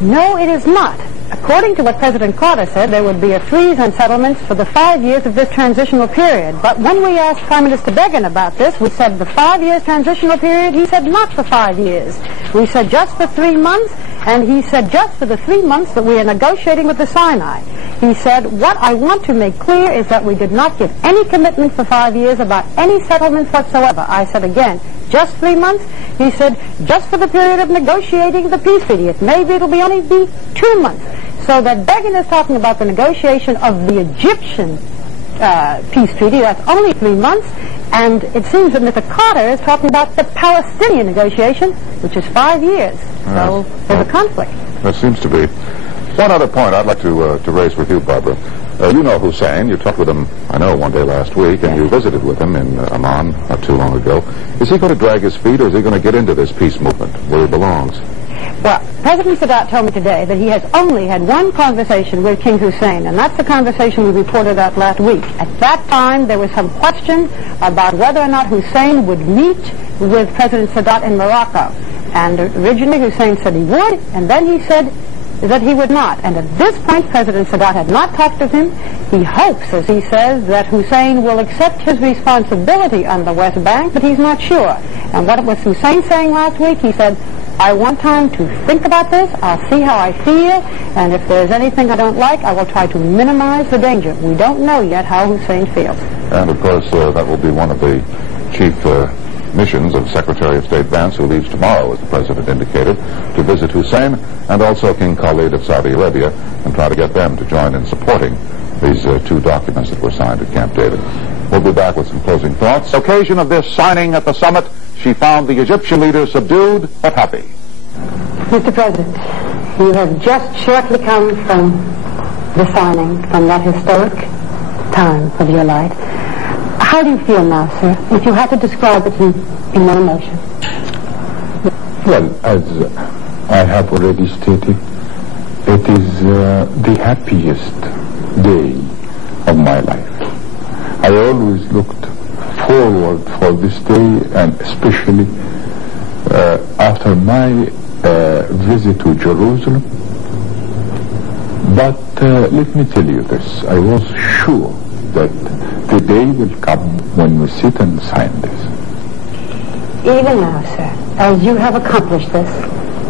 No, it is not. According to what President Carter said, there would be a freeze on settlements for the 5 years of this transitional period. But when we asked Prime Minister Begin about this, we said the 5 years transitional period. He said not for 5 years. We said just for 3 months, and he said just for the 3 months that we are negotiating with the Sinai. He said, what I want to make clear is that we did not give any commitment for 5 years about any settlements whatsoever. I said again, just 3 months? He said, just for the period of negotiating the peace treaty. Maybe it'll only be 2 months. So that Begin is talking about the negotiation of the Egyptian peace treaty. That's only 3 months. And it seems that Mr. Carter is talking about the Palestinian negotiation, which is 5 years. So there's a conflict. There seems to be. One other point I'd like to raise with you, Barbara. You know Hussein. You talked with him, I know, one day last week, and you visited with him in Amman not too long ago. Is he going to drag his feet, or is he going to get into this peace movement where he belongs? Well, President Sadat told me today that he has only had one conversation with King Hussein, and that's the conversation we reported out last week. At that time, there was some question about whether or not Hussein would meet with President Sadat in Morocco. And originally Hussein said he would, and then he said that he would not. And at this point, President Sadat had not talked with him. He hopes, as he says, that Hussein will accept his responsibility on the West Bank, but he's not sure. And what was Hussein saying last week? He said, I want time to think about this. I'll see how I feel, and if there's anything I don't like, I will try to minimize the danger. We don't know yet how Hussein feels. And, of course, that will be one of the chief missions of Secretary of State Vance, who leaves tomorrow, as the President indicated, to visit Hussein and also King Khalid of Saudi Arabia and try to get them to join in supporting these 2 documents that were signed at Camp David. We'll be back with some closing thoughts. Occasion of this signing at the summit, she found the Egyptian leader subdued but happy. Mr. President, you have just shortly come from the signing, from that historic time of your life. How do you feel now, sir, if you had to describe it in one emotion? Well, as I have already stated, it is the happiest day of my life. I always looked forward for this day, and especially after my visit to Jerusalem. But let me tell you this, I was sure that the day will come when we sit and sign this. Even now, sir, as you have accomplished this,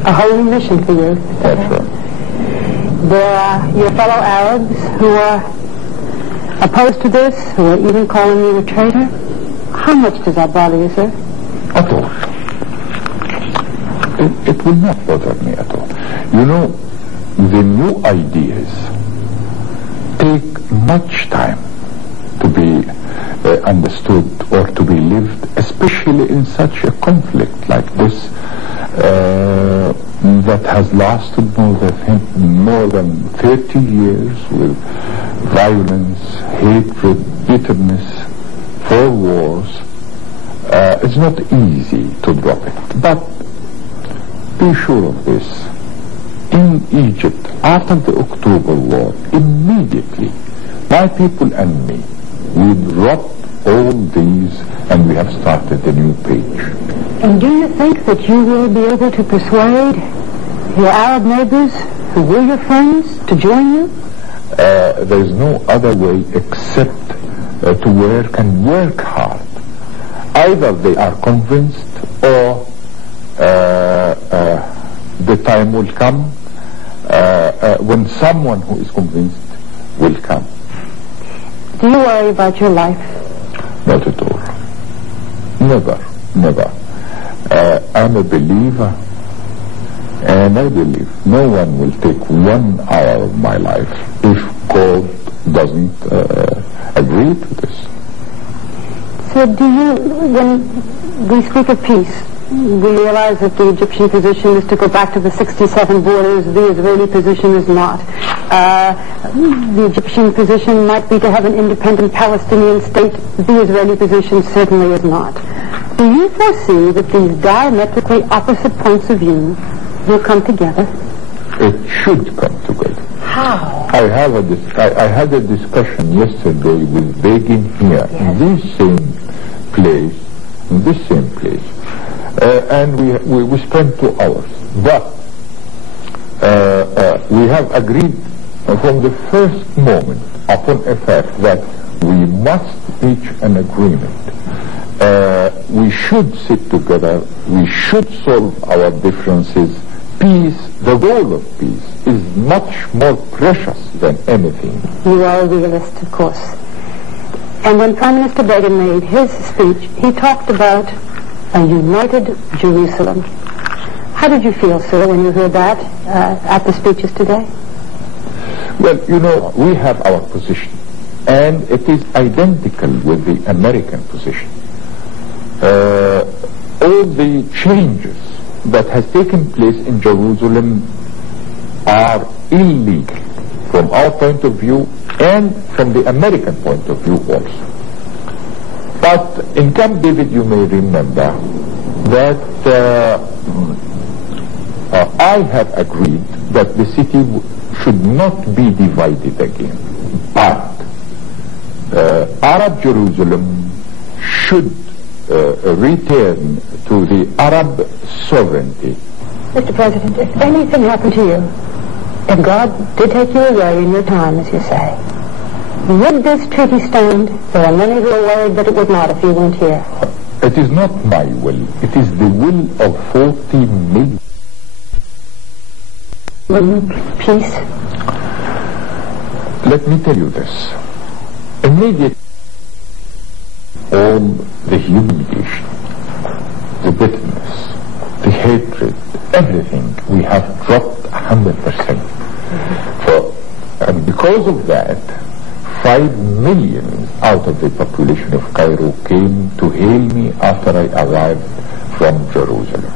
a holy mission for you. That's right. There are your fellow Arabs who are opposed to this, who are even calling you a traitor. How much does that bother you, sir? At all. It will not bother me at all. You know, the new ideas take much time to be understood or to be lived, especially in such a conflict like this that has lasted more than 30 years with violence, hatred, bitterness, 4 wars. It's not easy to drop it. But be sure of this. In Egypt, after the October War, immediately, my people and me, we dropped all these and we have started a new page. And do you think that you will be able to persuade your Arab neighbors who were your friends to join you? There is no other way except to work and work hard. Either they are convinced or the time will come when someone who is convinced will come. Do you worry about your life? Not at all. Never, never. I'm a believer, and I believe no one will take 1 hour of my life if God doesn't agree to this. So do you, when we speak of peace, we realize that the Egyptian position is to go back to the 67 borders. The Israeli position is not. The Egyptian position might be to have an independent Palestinian state. The Israeli position certainly is not. Do you foresee that these diametrically opposite points of view will come together? It should come together. How? I had a discussion yesterday with Webegin here, in this same place, and we spent 2 hours. But we have agreed from the first moment upon a fact that we must reach an agreement. We should sit together. We should solve our differences. Peace, the goal of peace, is much more precious than anything. You are a realist, of course. And when Prime Minister Begin made his speech, he talked about a united Jerusalem. How did you feel, sir, when you heard that at the speeches today? Well, you know, we have our position, and it is identical with the American position. All the changes that has taken place in Jerusalem are illegal from our point of view and from the American point of view also. But in Camp David, you may remember that I have agreed that the city should not be divided again, but Arab Jerusalem should return to the Arab sovereignty. Mr. President, if anything happened to you, if God did take you away in your time, as you say, would this treaty stand? There are many who are worried that it would not if you weren't here. It is not my will. It is the will of 40 million. Peace? Let me tell you this. Immediately, all the humiliation, the bitterness, the hatred, everything, we have dropped 100%. And because of that, 5 million out of the population of Cairo came to hail me after I arrived from Jerusalem.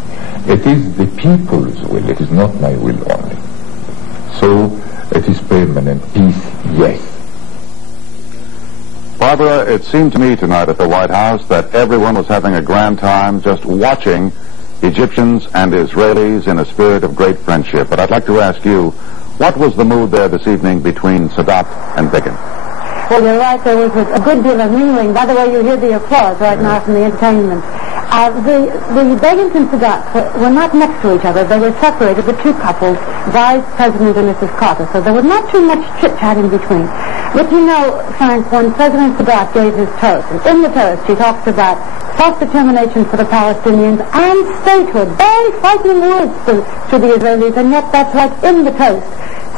It is the people's will, it is not my will only. So it is permanent peace, yes. Barbara, it seemed to me tonight at the White House that everyone was having a grand time just watching Egyptians and Israelis in a spirit of great friendship. But I'd like to ask you, what was the mood there this evening between Sadat and Begin? Well, you're right, there was a good deal of mingling. By the way, you hear the applause right now from the entertainment. The Begins and Sadat were not next to each other. They were separated, the two couples, Vice President and Mrs. Carter. So there was not too much chit-chat in between. But you know, Frank, when President Sadat gave his toast, in the toast he talks about self-determination for the Palestinians and statehood. Very frightening words to the Israelis, and yet that's right in the toast.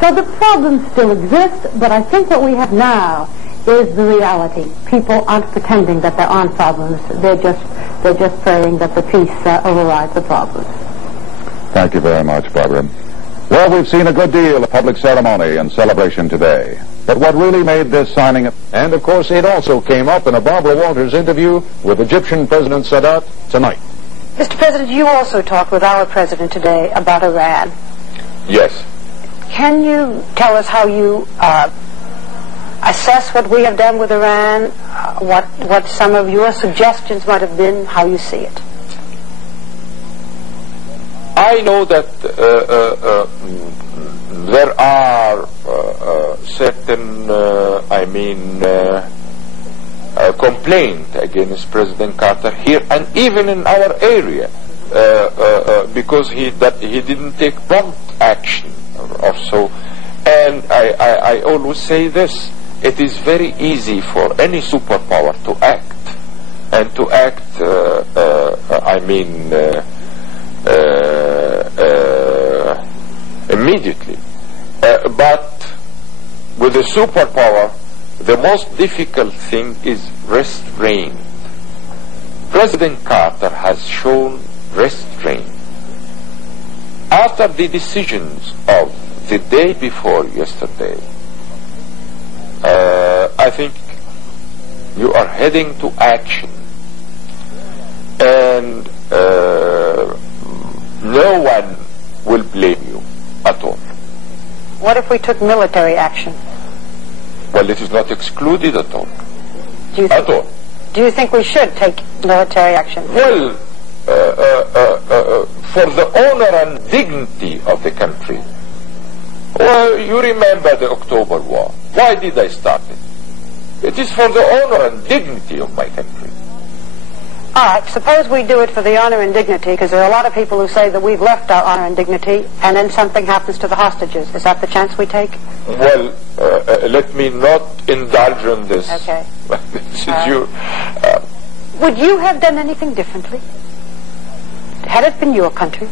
So the problems still exist, but I think what we have now is the reality. People aren't pretending that there aren't problems. They're just praying that the peace overrides the problems. Thank you very much, Barbara. Well, we've seen a good deal of public ceremony and celebration today. But what really made this signing... And, of course, it also came up in a Barbara-Walters interview with Egyptian President Sadat tonight. Mr. President, you also talked with our president today about Iran. Yes. Can you tell us how you assess what we have done with Iran, what some of your suggestions might have been, how you see it? I know that there are certain, complaint against President Carter here and even in our area because he didn't take prompt action or so. And I always say this: it is very easy for any superpower to act, and to act. Immediately. But with a superpower, the most difficult thing is restraint. President Carter has shown restraint. After the decisions of the day before yesterday, I think you are heading to action. And no one will blame you at all. What if we took military action? Well, it is not excluded at all. Do you think we should take military action? Well, for the honor and dignity of the country. Well, you remember the October War. Why did I start it? It is for the honor and dignity of my country. All right, suppose we do it for the honor and dignity, because there are a lot of people who say that we've left our honor and dignity, and then something happens to the hostages. Is that the chance we take? Well, let me not indulge in this. Okay. This would you have done anything differently? Had it been your country?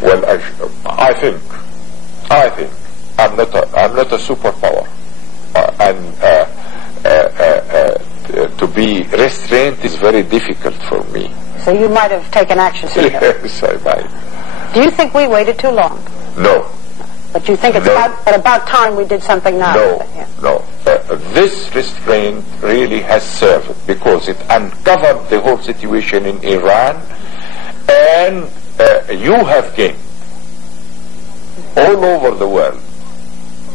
Well, I think I'm not a superpower, to be restrained is very difficult for me. So you might have taken action sooner. Yes, I might. Do you think we waited too long? No. But you think it's about time we did something now? No. This restraint really has served because it uncovered the whole situation in Iran, and you have gained all over the world.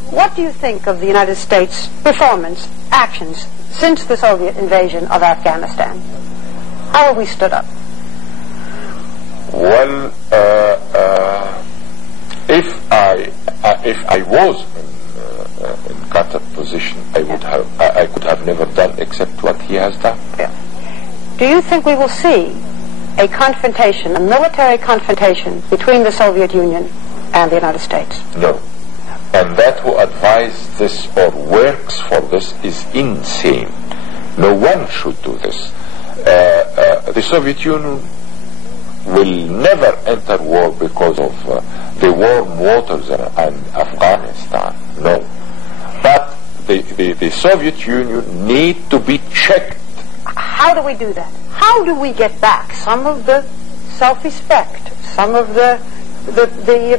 What do you think of the United States' performance, actions, since the Soviet invasion of Afghanistan? How have we stood up? Well, if I was in Carter's position, I could have never done except what he has done. Yeah. Do you think we will see a confrontation, a military confrontation between the Soviet Union and the United States? No. And that who advised this or works for this is insane. No one should do this. The Soviet Union will never enter war because of the warm waters in Afghanistan. No. But the Soviet Union need to be checked. How do we do that? How do we get back some of the self-respect, some of the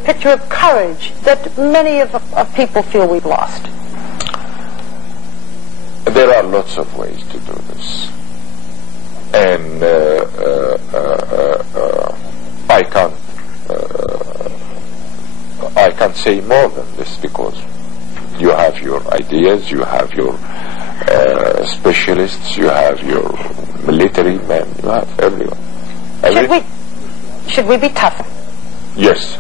picture of courage that many of people feel we've lost? There are lots of ways to do this, and I can't say more than this because you have your ideas, you have your specialists, you have your military men, you have everyone. Should we be tougher? Yes,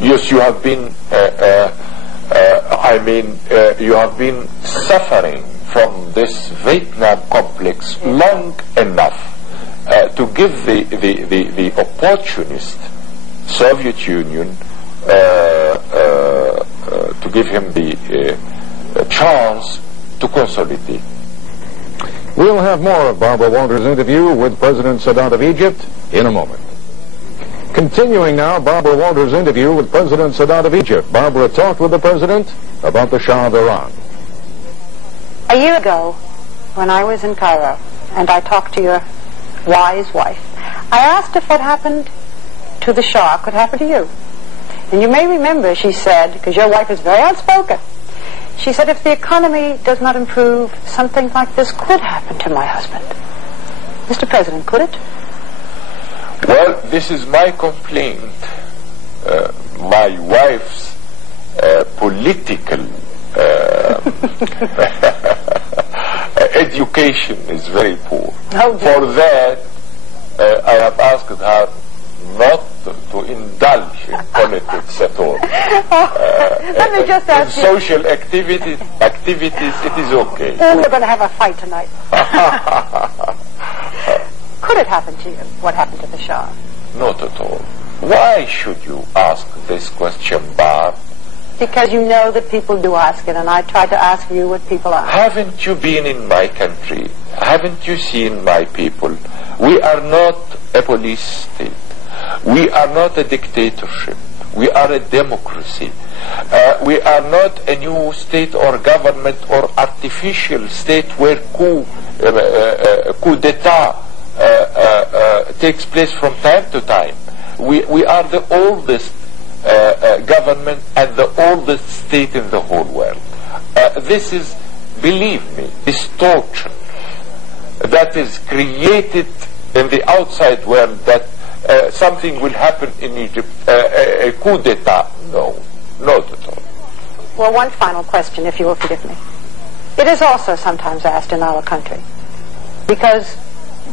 you have been. You have been suffering from this Vietnam complex long enough to give the opportunist Soviet Union to give him the chance to consolidate. We'll have more of Barbara Walters' interview with President Sadat of Egypt in a moment. Continuing now, Barbara Walters' interview with President Sadat of Egypt. Barbara talked with the president about the Shah of Iran. A year ago, when I was in Cairo, and I talked to your wise wife, I asked if what happened to the Shah could happen to you. And you may remember, she said, because your wife is very outspoken, she said, if the economy does not improve, something like this could happen to my husband. Mr. President, could it? Well, this is my complaint. My wife's political education is very poor. Oh, dear. For that, I have asked her not to indulge in politics at all. Let me just ask in you. social activities, it is okay. Oh, we're going to have a fight tonight. Could it happen to you, what happened to the Shah? Not at all. Why should you ask this question, Barb? Because you know that people do ask it, and I try to ask you what people ask. Haven't you been in my country? Haven't you seen my people? We are not a police state. We are not a dictatorship. We are a democracy. We are not a new state or government or artificial state where coup d'etat takes place from time to time. We are the oldest government and the oldest state in the whole world. This is, believe me, distortion that is created in the outside world, that something will happen in Egypt, a coup d'etat. No, not at all. Well, one final question, if you will forgive me. It is also sometimes asked in our country, because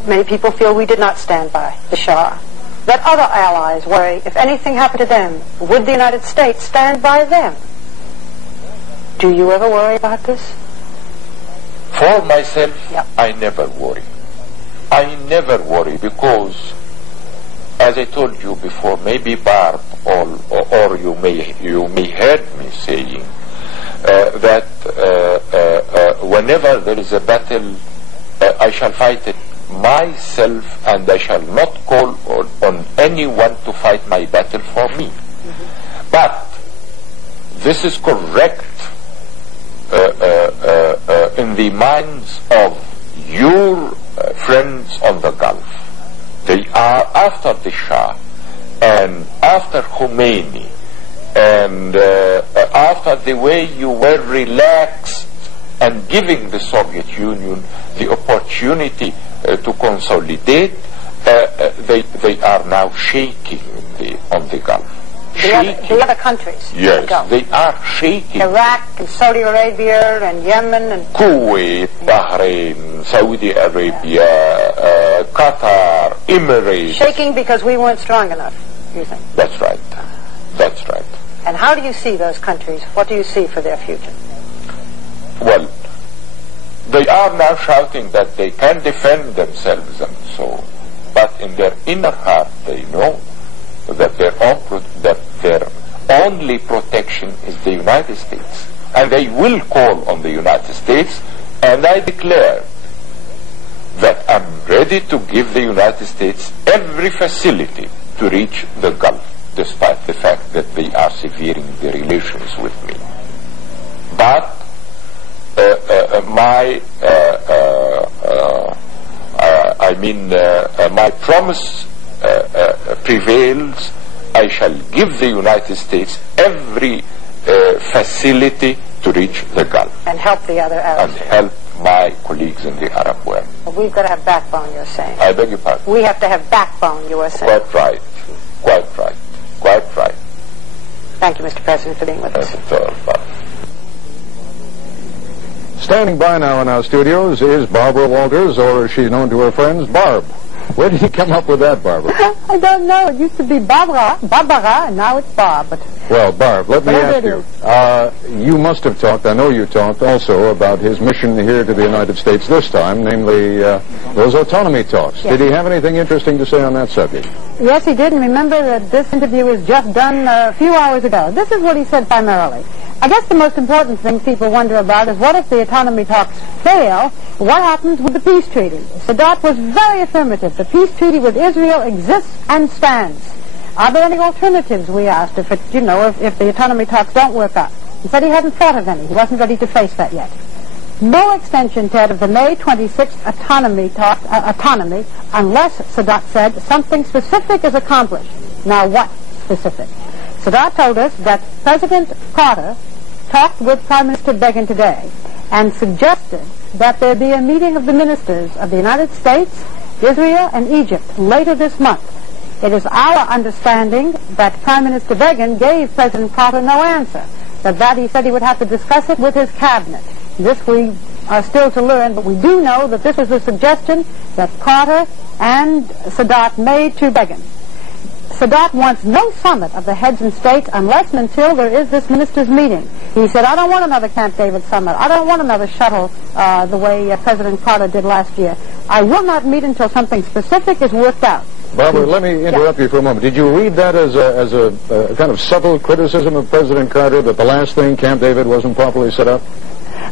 many people feel we did not stand by the Shah, that other allies worry if anything happened to them, would the United States stand by them? Do you ever worry about this? For myself, Yep. I never worry. I never worry because, as I told you before, maybe Barb or you may heard me saying that whenever there is a battle, I shall fight it myself, and I shall not call on anyone to fight my battle for me. Mm-hmm. But this is correct in the minds of your friends on the Gulf. They are after the Shah and after Khomeini and after the way you were relaxed and giving the Soviet Union the opportunity to consolidate. They are now shaking on the Gulf. The other countries. Yes, they are shaking. Iraq and Saudi Arabia and Yemen and Kuwait, Bahrain, Saudi Arabia, Qatar, Emirates. shaking because we weren't strong enough, you think? That's right. That's right. And how do you see those countries? What do you see for their future? Well, they are now shouting that they can defend themselves and so, but in their inner heart they know that their only protection is the United States. And they will call on the United States, and I declare that I'm ready to give the United States every facility to reach the Gulf, despite the fact that they are severing the relations with me. But my promise prevails. I shall give the United States every facility to reach the Gulf. And help the other Arabs. And help my colleagues in the Arab world. Well, we've got to have backbone, you're saying. I beg your pardon? We have to have backbone, you are saying. Quite right. Quite right. Quite right. Thank you, Mr. President, for being with us. Standing by now in our studios is Barbara Walters, or as she's known to her friends, Barb. Where did you come up with that, Barbara? I don't know. It used to be Barbara, and now it's Bob. But well, Barb, let me ask you. You must have talked, I know you talked also about his mission here to the United States this time, namely those autonomy talks. Yes. Did he have anything interesting to say on that subject? yes, he did. And remember that this interview was just done a few hours ago. This is what he said primarily. I guess the most important thing people wonder about is what if the autonomy talks fail? What happens with the peace treaty? Sadat was very affirmative. The peace treaty with Israel exists and stands. Are there any alternatives, we asked, if the autonomy talks don't work out? He said he hadn't thought of any. He wasn't ready to face that yet. No extension, Ted, of the May 26th autonomy unless, Sadat said, something specific is accomplished. Now what specific? Sadat told us that President Carter talked with Prime Minister Begin today and suggested that there be a meeting of the ministers of the United States, Israel, and Egypt later this month. It is our understanding that Prime Minister Begin gave President Carter no answer. that he said he would have to discuss it with his cabinet. This we are still to learn, but we do know that this was the suggestion that Carter and Sadat made to Begin. Sadat wants no summit of the heads and states unless and until there is this ministers' meeting. He said, I don't want another Camp David summit. I don't want another shuttle the way President Carter did last year. I will not meet until something specific is worked out. Barbara, let me interrupt you for a moment. Did you read that as a kind of subtle criticism of President Carter that the last thing, Camp David, wasn't properly set up?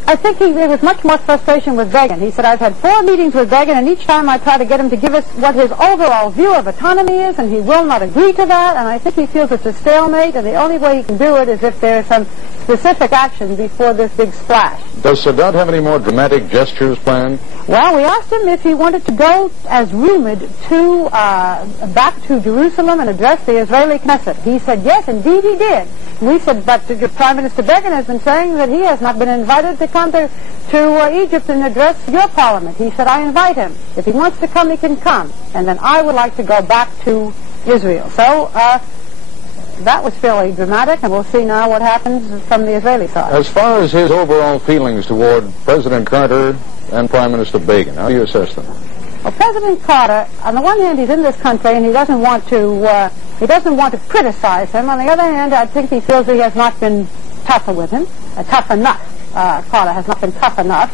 I think there was much more frustration with Begin. He said, I've had 4 meetings with Begin, and each time I try to get him to give us what his overall view of autonomy is, and he will not agree to that, and I think he feels it's a stalemate, and the only way he can do it is if there's some specific action before this big splash. Does Sadat have any more dramatic gestures planned? Well, we asked him if he wanted to go, as rumored, to back to Jerusalem and address the Israeli Knesset. He said, yes, indeed he did. We said, but Prime Minister Begin has been saying that he has not been invited to come to Egypt and address your parliament. He said, I invite him. If he wants to come, he can come. And then I would like to go back to Israel. So that was fairly dramatic, and we'll see now what happens from the Israeli side. As far as his overall feelings toward President Carter and Prime Minister Begin, how do you assess them? Well, President Carter, on the one hand, he's in this country, and he doesn't want to criticize him. On the other hand, I think he feels that he has not been tougher with him, tough enough. Carter has not been tough enough.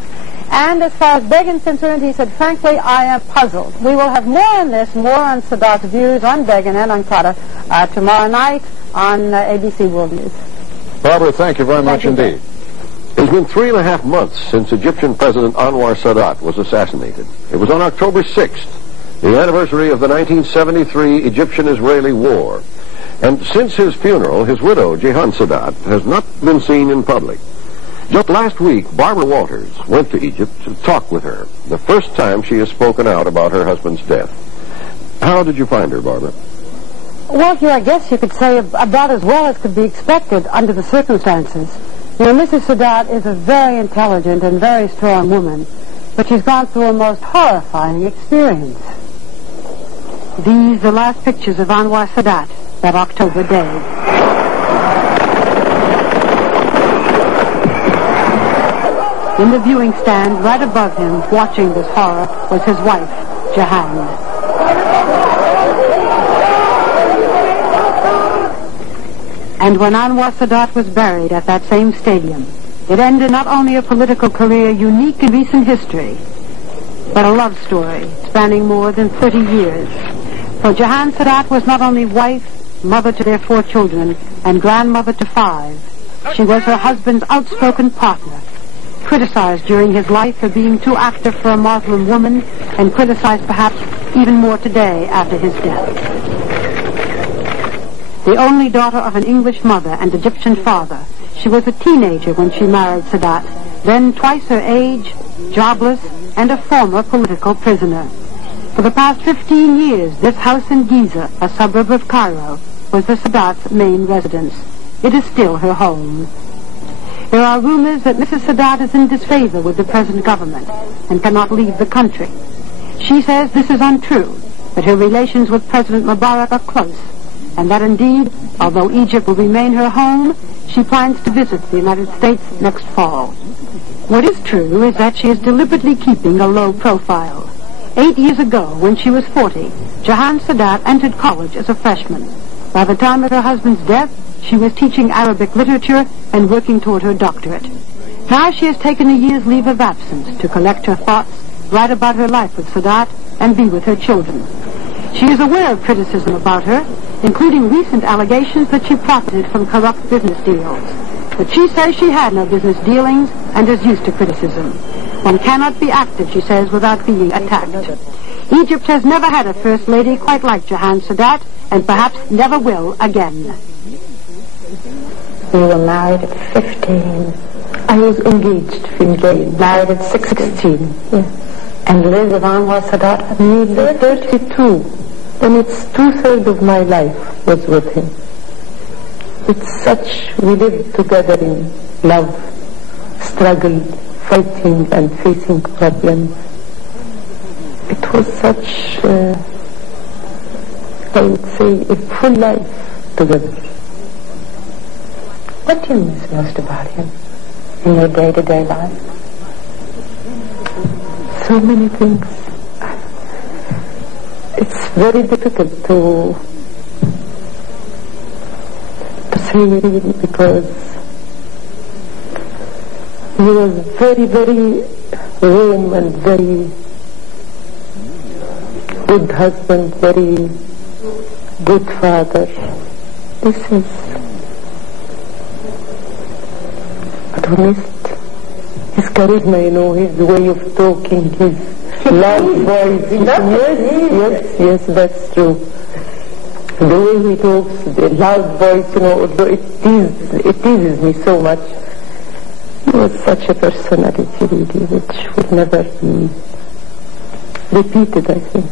And as far as Begin's concerned, he said, frankly, I am puzzled. We will have more on this, more on Sadat's views on Begin and on Carter tomorrow night on ABC World News. Barbara, thank you very much indeed. It's been 3.5 months since Egyptian President Anwar Sadat was assassinated. It was on October 6th, the anniversary of the 1973 Egyptian-Israeli War. And since his funeral, his widow, Jehan Sadat, has not been seen in public. Just last week, Barbarawaalters went to Egypt to talk with her, the first time she has spoken out about her husband's death. How did you find her, Barbara? Well, I guess you could say about as well as could be expected under the circumstances. You know, Mrs. Sadat is a very intelligent and very strong woman, but she's gone through a most horrifying experience. These are the last pictures of Anwar Sadat that October day. In the viewing stand, right above him, watching this horror, was his wife, Jehan. And when Anwar Sadat was buried at that same stadium, it ended not only a political career unique in recent history, but a love story spanning more than 30 years. For Jehan Sadat was not only wife, mother to their 4 children, and grandmother to 5. She was her husband's outspoken partner, criticized during his life for being too active for a Muslim woman, and criticized perhaps even more today after his death. The only daughter of an English mother and Egyptian father, she was a teenager when she married Sadat, then twice her age, jobless, and a former political prisoner. For the past 15 years, this house in Giza, a suburb of Cairo, was the Sadat's main residence. It is still her home. There are rumors that Mrs. Sadat is in disfavor with the present government and cannot leave the country. She says this is untrue, but her relations with President Mubarak are close, and that indeed, although Egypt will remain her home, she plans to visit the United States next fall. What is true is that she is deliberately keeping a low profile. 8 years ago, when she was 40, Jehan Sadat entered college as a freshman. By the time of her husband's death, she was teaching Arabic literature and working toward her doctorate. Now she has taken a year's leave of absence to collect her thoughts, write about her life with Sadat, and be with her children. She is aware of criticism about her, including recent allegations that she profited from corrupt business deals. But she says she had no business dealings and is used to criticism. One cannot be active, she says, without being attacked. Egypt has never had a first lady quite like Jehan Sadat, and perhaps never will again. We were married at 15. I was engaged, married at 16. Yeah. And lived with Anwar Sadat at nearly 32. And it's 2/3 of my life was with him. It's such, we lived together in love, struggle, fighting and facing problems. It was such, I would say, a full life together. What do you miss most about him in your day-to-day life? So many things. It's very difficult to say really, because he was very, very warm and very good husband, very good father. This is what we missed. His charisma, you know, his way of talking, his loud voice. Yes, that's true. The way he talks, the loud voice, you know, although it teases me so much. He was such a personality, really, which would never be repeated, I think.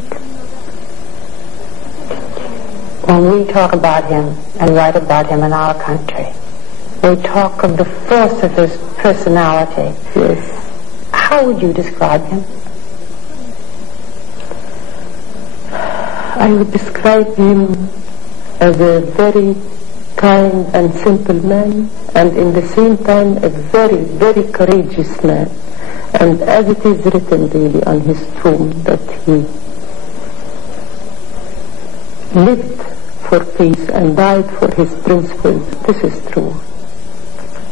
When we talk about him and write about him in our country, we talk of the force of his personality. Yes. How would you describe him? I would describe him as a very kind and simple man, and in the same time a very, very courageous man. And as it is written really on his tomb, that he lived for peace and died for his principles. This is true.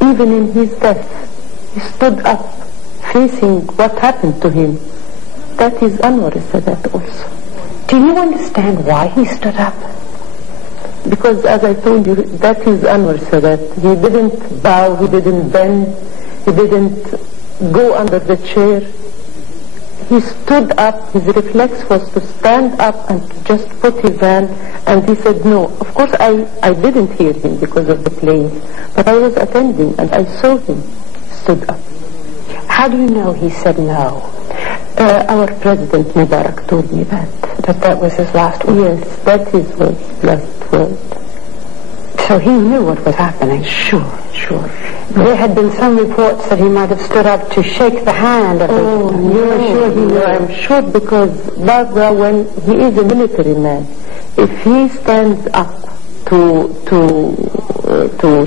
Even in his death, he stood up, facing what happened to him. That is Anwar Sadat also. Do you understand why he stood up? Because, as I told you, that is Anwar Sadat. He didn't bow, he didn't bend, he didn't go under the chair. He stood up. His reflex was to stand up and to just put his hand, and he said no. Of course, I didn't hear him because of the plane, but I was attending and I saw him stood up. How do you know he said no? Our President Mubarak told me that was his last word? Yes, that is his last word. So he knew what was happening? Sure. There had been some reports that he might have stood up to shake the hand of the... Oh, you are sure he knew? I'm sure, because Barbara, when he is a military man, if he stands up to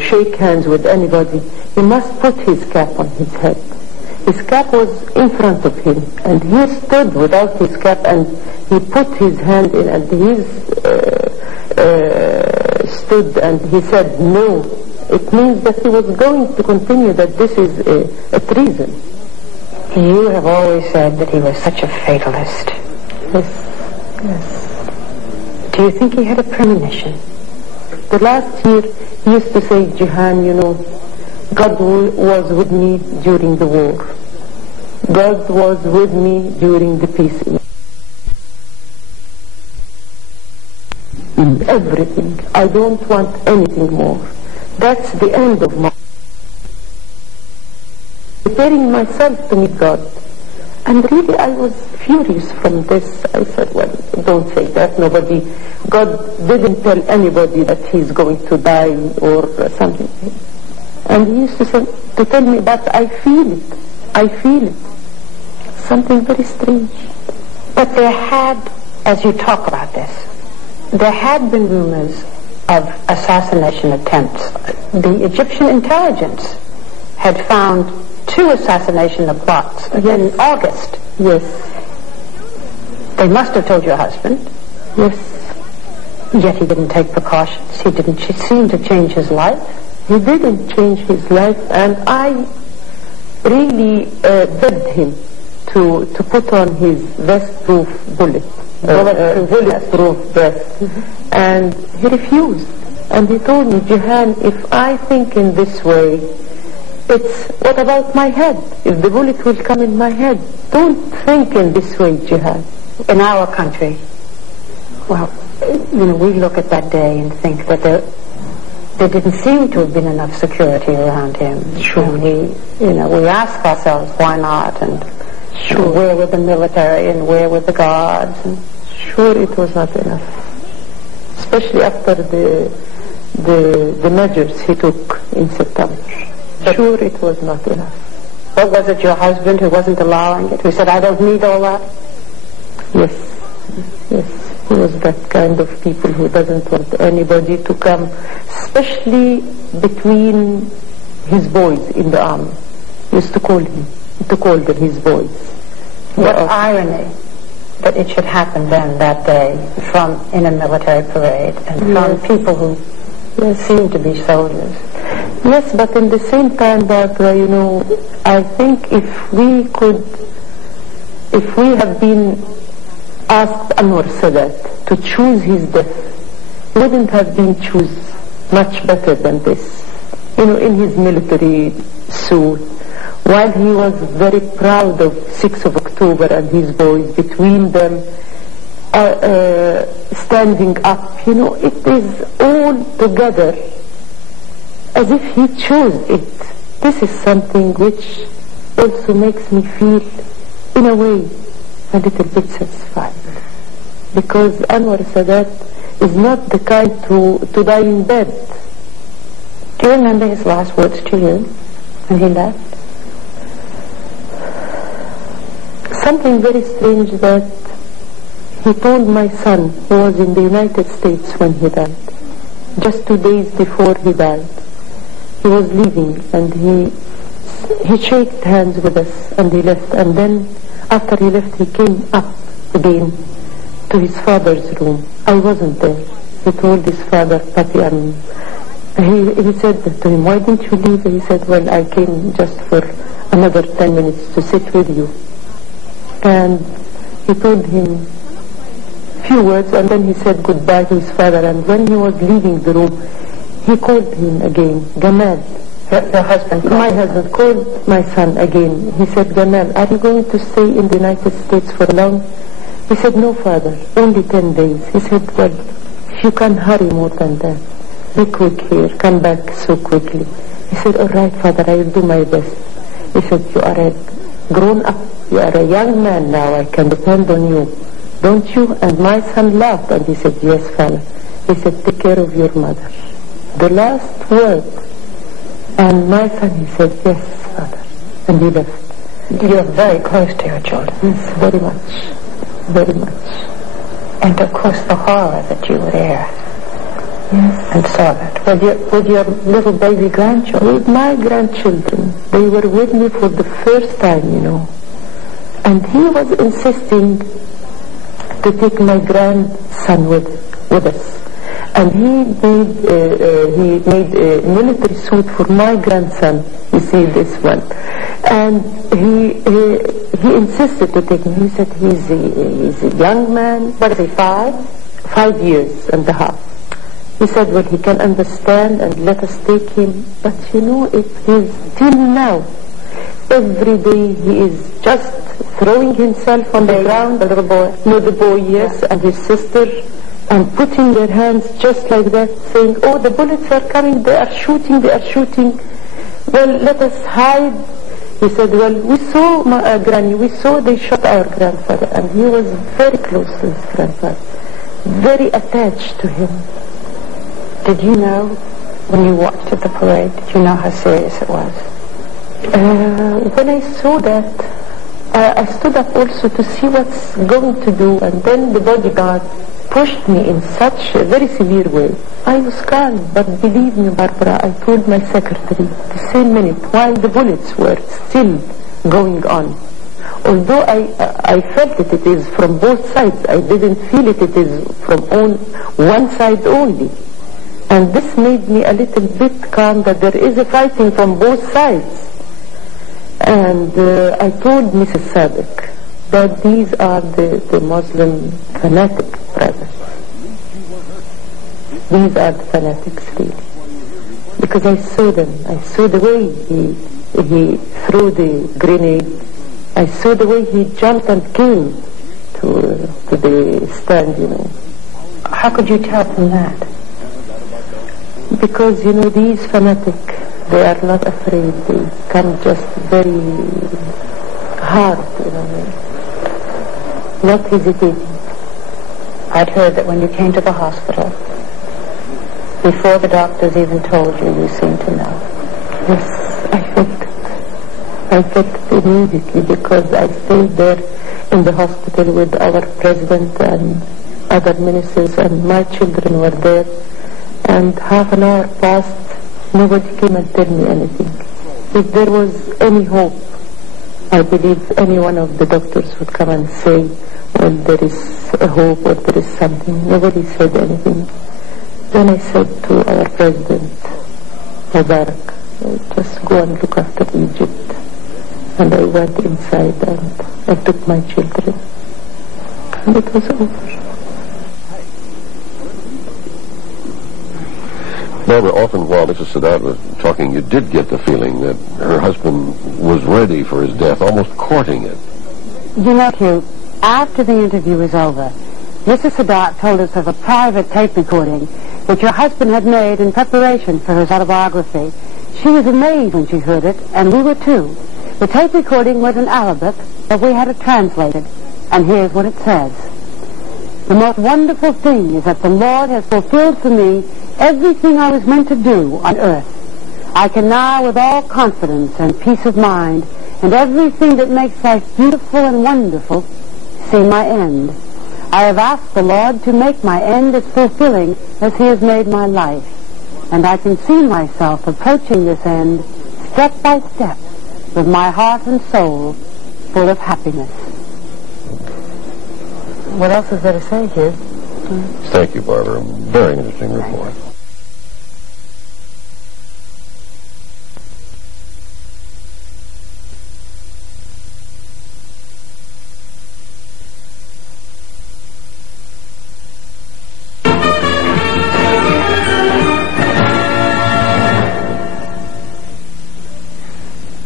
shake hands with anybody, he must put his cap on his head. His cap was in front of him, and he stood without his cap, and he put his hand in, and he stood, and he said no. It means that he was going to continue, that this is a treason. You have always said that he was such a fatalist. Yes. Do you think he had a premonition? The last year, he used to say, Jihan, you know, God was with me during the war. God was with me during the peace. In everything. I don't want anything more. That's the end of my... preparing myself to meet God. And really I was furious from this. I said, well, don't say that. God didn't tell anybody that he's going to die or something. And he used to tell me, but I feel it. Something very strange. But there had, as you talk about this, there had been rumors of assassination attempts. The Egyptian intelligence had found 2 assassination plots in August. Yes. They must have told your husband. Yes. Yet he didn't take precautions. He didn't seem to change his life. He didn't change his life, and I really begged him to put on his vest-proof bulletproof vest. And he refused. And he told me, Jihan, if I think in this way, what about my head? If the bullet will come in my head, don't think in this way, Jihan. In our country, well, we look at that day and think that there didn't seem to have been enough security around him. Sure. And we ask ourselves, why not? And where were the military and where were the guards? And sure, it was not enough. Especially after the measures he took in September. Sure, it was not enough. What was it, your husband who wasn't allowing it? Who said, I don't need all that? Yes. He was that kind of people who doesn't want anybody to come, especially between his boys in the army. He used to call them his boys. What irony that it should happen then, that day, in a military parade, and from people who seem to be soldiers. Yes, but in the same time, Barbara, you know, I think if we have been asked Anwar Sadat to choose his death, wouldn't have been choose much better than this. You know, in his military suit, while he was very proud of 6th of October and his boys, between them standing up, you know, it is all together as if he chose it. This is something which also makes me feel, in a way, a little bit satisfied. Because Anwar Sadat is not the kind to die in bed. Do you remember his last words to you when he left? Something very strange that he told my son, who was in the United States when he died, just 2 days before he died. He was leaving and he shook hands with us and he left. And then after he left, he came up again to his father's room. I wasn't there. He told his father, Papi, he said to him, why didn't you leave? He said, well, I came just for another 10 minutes to sit with you. And he told him few words, and then he said goodbye to his father. And when he was leaving the room, he called him again, Gamal. Your husband called? My husband called my son again. He said, Gamal, are you going to stay in the United States for long? He said, no, father, only 10 days. He said, well, if you can hurry more than that, be quick here, come back so quickly. He said, all right, father, I will do my best. He said, you are a grown up, you are a young man now, I can depend on you. Don't you? And my son laughed and he said, yes, father. He said, take care of your mother. The last word. And my son, he said, yes, father. And he left. You're very close to your children. Yes, very much. Very much. And of course the horror that you were there. Yes. And saw that. With your little baby grandchildren. With my grandchildren. They were with me for the first time, you know. And he was insisting to take my grandson with us. And he made a military suit for my grandson. You see this one. And he insisted to take me. He said he's a young man. What is he, 5? 5 years and a half. He said, well, he can understand and let us take him. But you know, it is till now. Every day he is just throwing himself on the ground. The little boy? No, the boy, yes, yeah. And his sister. And putting their hands just like that, saying, oh, the bullets are coming, they are shooting. Well, let us hide. He said, well, we saw Granny, we saw they shot our grandfather. And he was very close to his grandfather, very attached to him. Did you know, when you watched at the parade, did you know how serious it was? When I saw that, I stood up also to see what's going to do. And then the bodyguard pushed me in such a very severe way. I was calm, but believe me, Barbara, I told my secretary the same minute, while the bullets were still going on. Although I felt that it is from both sides, I didn't feel it is from one side only. And this made me a little bit calm that there is a fighting from both sides. And I told Mrs. Sadak that these are the Muslim fanatic brothers. These are the fanatics, really. Because I saw them. I saw the way he threw the grenade. I saw the way he jumped and came to the stand, you know. How could you tell from that? Because, you know, these fanatics, they are not afraid. They come just very hard, you know. Not hesitating. I'd heard that when you came to the hospital, before the doctors even told you, you seemed to know. Yes, I felt it. I felt it immediately because I stayed there in the hospital with our president and other ministers, and my children were there. And half an hour passed, nobody came and told me anything. If there was any hope, I believe any one of the doctors would come and say, well, there is a hope or there is something. Nobody said anything. Then I said to our president, Mubarak, just go and look after Egypt. And I went inside and I took my children. And it was over. Barbara, often while Mrs. Sadat was talking, you did get the feeling that her husband was ready for his death, almost courting it. You know, Hugh, after the interview was over, Mrs. Sadat told us of a private tape recording which her husband had made in preparation for his autobiography. She was amazed when she heard it, and we were too. The tape recording was in Arabic, but we had it translated, and here's what it says. The most wonderful thing is that the Lord has fulfilled for me everything I was meant to do on earth. I can now, with all confidence and peace of mind, and everything that makes life beautiful and wonderful, see my end. I have asked the Lord to make my end as fulfilling as He has made my life, and I can see myself approaching this end step by step with my heart and soul full of happiness. What else is there to say here? Thank you, Barbara. Very interesting report.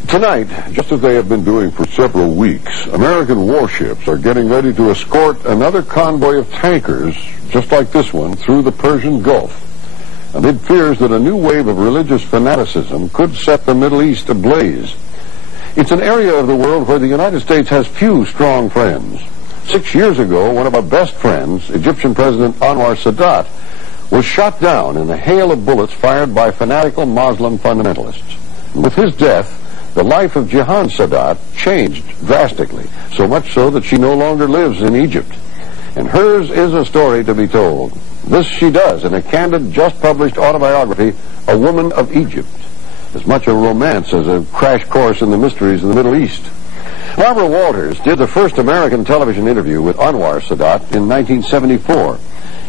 Tonight, just as they have been doing for several weeks, American warships are getting ready to escort another convoy of tankers, just like this one, through the Persian Gulf, amid fears that a new wave of religious fanaticism could set the Middle East ablaze. It's an area of the world where the United States has few strong friends. 6 years ago, one of our best friends, Egyptian President Anwar Sadat, was shot down in a hail of bullets fired by fanatical Muslim fundamentalists. And with his death, the life of Jihan Sadat changed drastically, so much so that she no longer lives in Egypt. And hers is a story to be told. This she does in a candid, just-published autobiography, A Woman of Egypt. As much a romance as a crash course in the mysteries of the Middle East. Barbarawalters did the first American television interview with Anwar Sadat in 1974,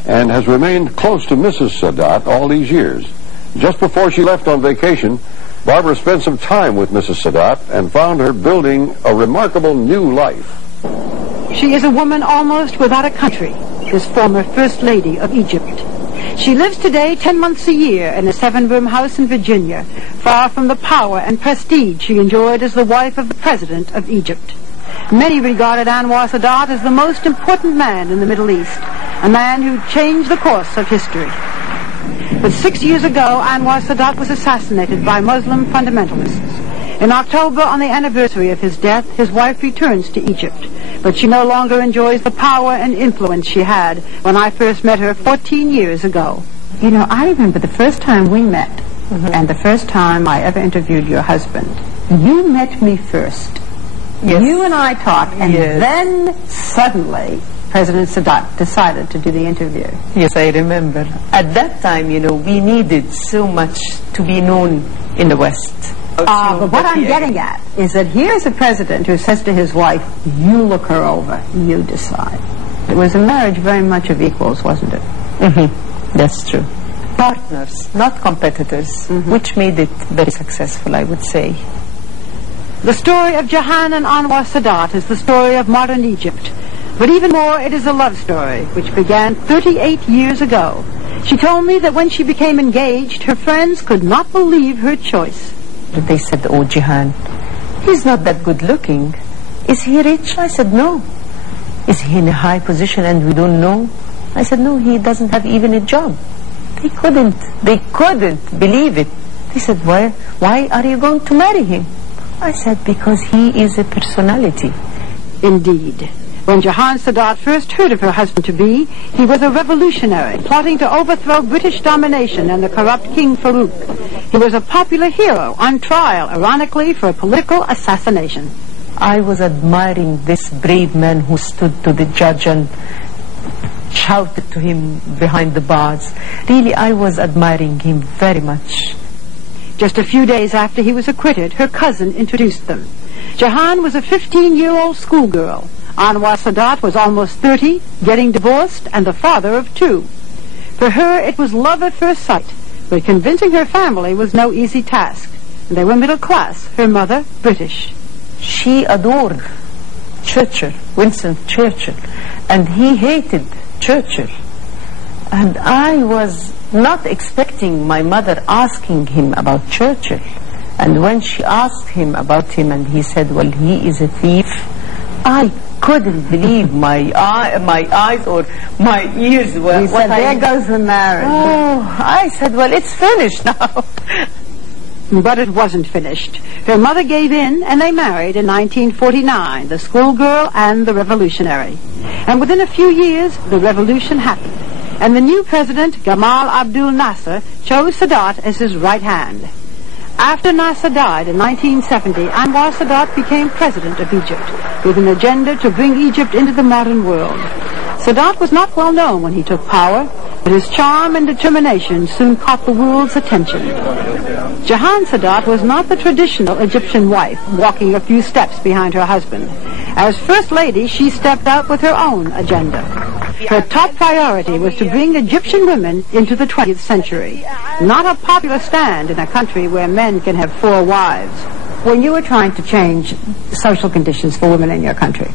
and has remained close to Mrs. Sadat all these years. Just before she left on vacation, Barbara spent some time with Mrs. Sadat and found her building a remarkable new life. She is a woman almost without a country, this former First Lady of Egypt. She lives today 10 months a year in a 7-room house in Virginia, far from the power and prestige she enjoyed as the wife of the President of Egypt. Many regarded Anwar Sadat as the most important man in the Middle East, a man who changed the course of history. But 6 years ago, Anwar Sadat was assassinated by Muslim fundamentalists. In October, on the anniversary of his death, his wife returns to Egypt. But she no longer enjoys the power and influence she had when I first met her 14 years ago. You know, I remember the first time we met, and the first time I ever interviewed your husband. You met me first. Yes. You and I talked, and Yes. then suddenly President Sadat decided to do the interview. Yes, I remember. At that time, you know, we needed so much to be known in the West. But what I'm getting at is that here's a president who says to his wife, you look her over, you decide. It was a marriage very much of equals, wasn't it? That's true. Partners, not competitors, which made it very successful, I would say. The story of Jihan and Anwar Sadat is the story of modern Egypt. But even more, it is a love story, which began 38 years ago. She told me that when she became engaged, her friends could not believe her choice. They said, oh, Jihan, he's not that good looking. Is he rich? I said, no. Is he in a high position and we don't know? I said, no, he doesn't have even a job. They couldn't believe it. They said, why are you going to marry him? I said, because he is a personality. Indeed. When Jihan Sadat first heard of her husband-to-be, he was a revolutionary, plotting to overthrow British domination and the corrupt King Farouk. He was a popular hero, on trial, ironically, for a political assassination. I was admiring this brave man who stood to the judge and shouted to him behind the bars. Really, I was admiring him very much. Just a few days after he was acquitted, her cousin introduced them. Jahan was a 15-year-old schoolgirl. Anwar Sadat was almost 30, getting divorced, and the father of 2. For her, it was love at first sight, but convincing her family was no easy task. They were middle class, her mother British. She adored Churchill, Winston Churchill, and he hated Churchill. And I was not expecting my mother asking him about Churchill. And when she asked him about him and he said, well, he is a thief, I couldn't believe my eyes or my ears. He said, there goes the marriage. Oh, I said, well, it's finished now. But it wasn't finished. Her mother gave in and they married in 1949, the schoolgirl and the revolutionary. And within a few years, the revolution happened. And the new president, Gamal Abdel Nasser, chose Sadat as his right hand. After Nasser died in 1970, Anwar Sadat became president of Egypt with an agenda to bring Egypt into the modern world. Sadat was not well known when he took power, but his charm and determination soon caught the world's attention. Jahan Sadat was not the traditional Egyptian wife, walking a few steps behind her husband. As First Lady, she stepped out with her own agenda. Her top priority was to bring Egyptian women into the 20th century, not a popular stand in a country where men can have 4 wives. When you were trying to change social conditions for women in your country,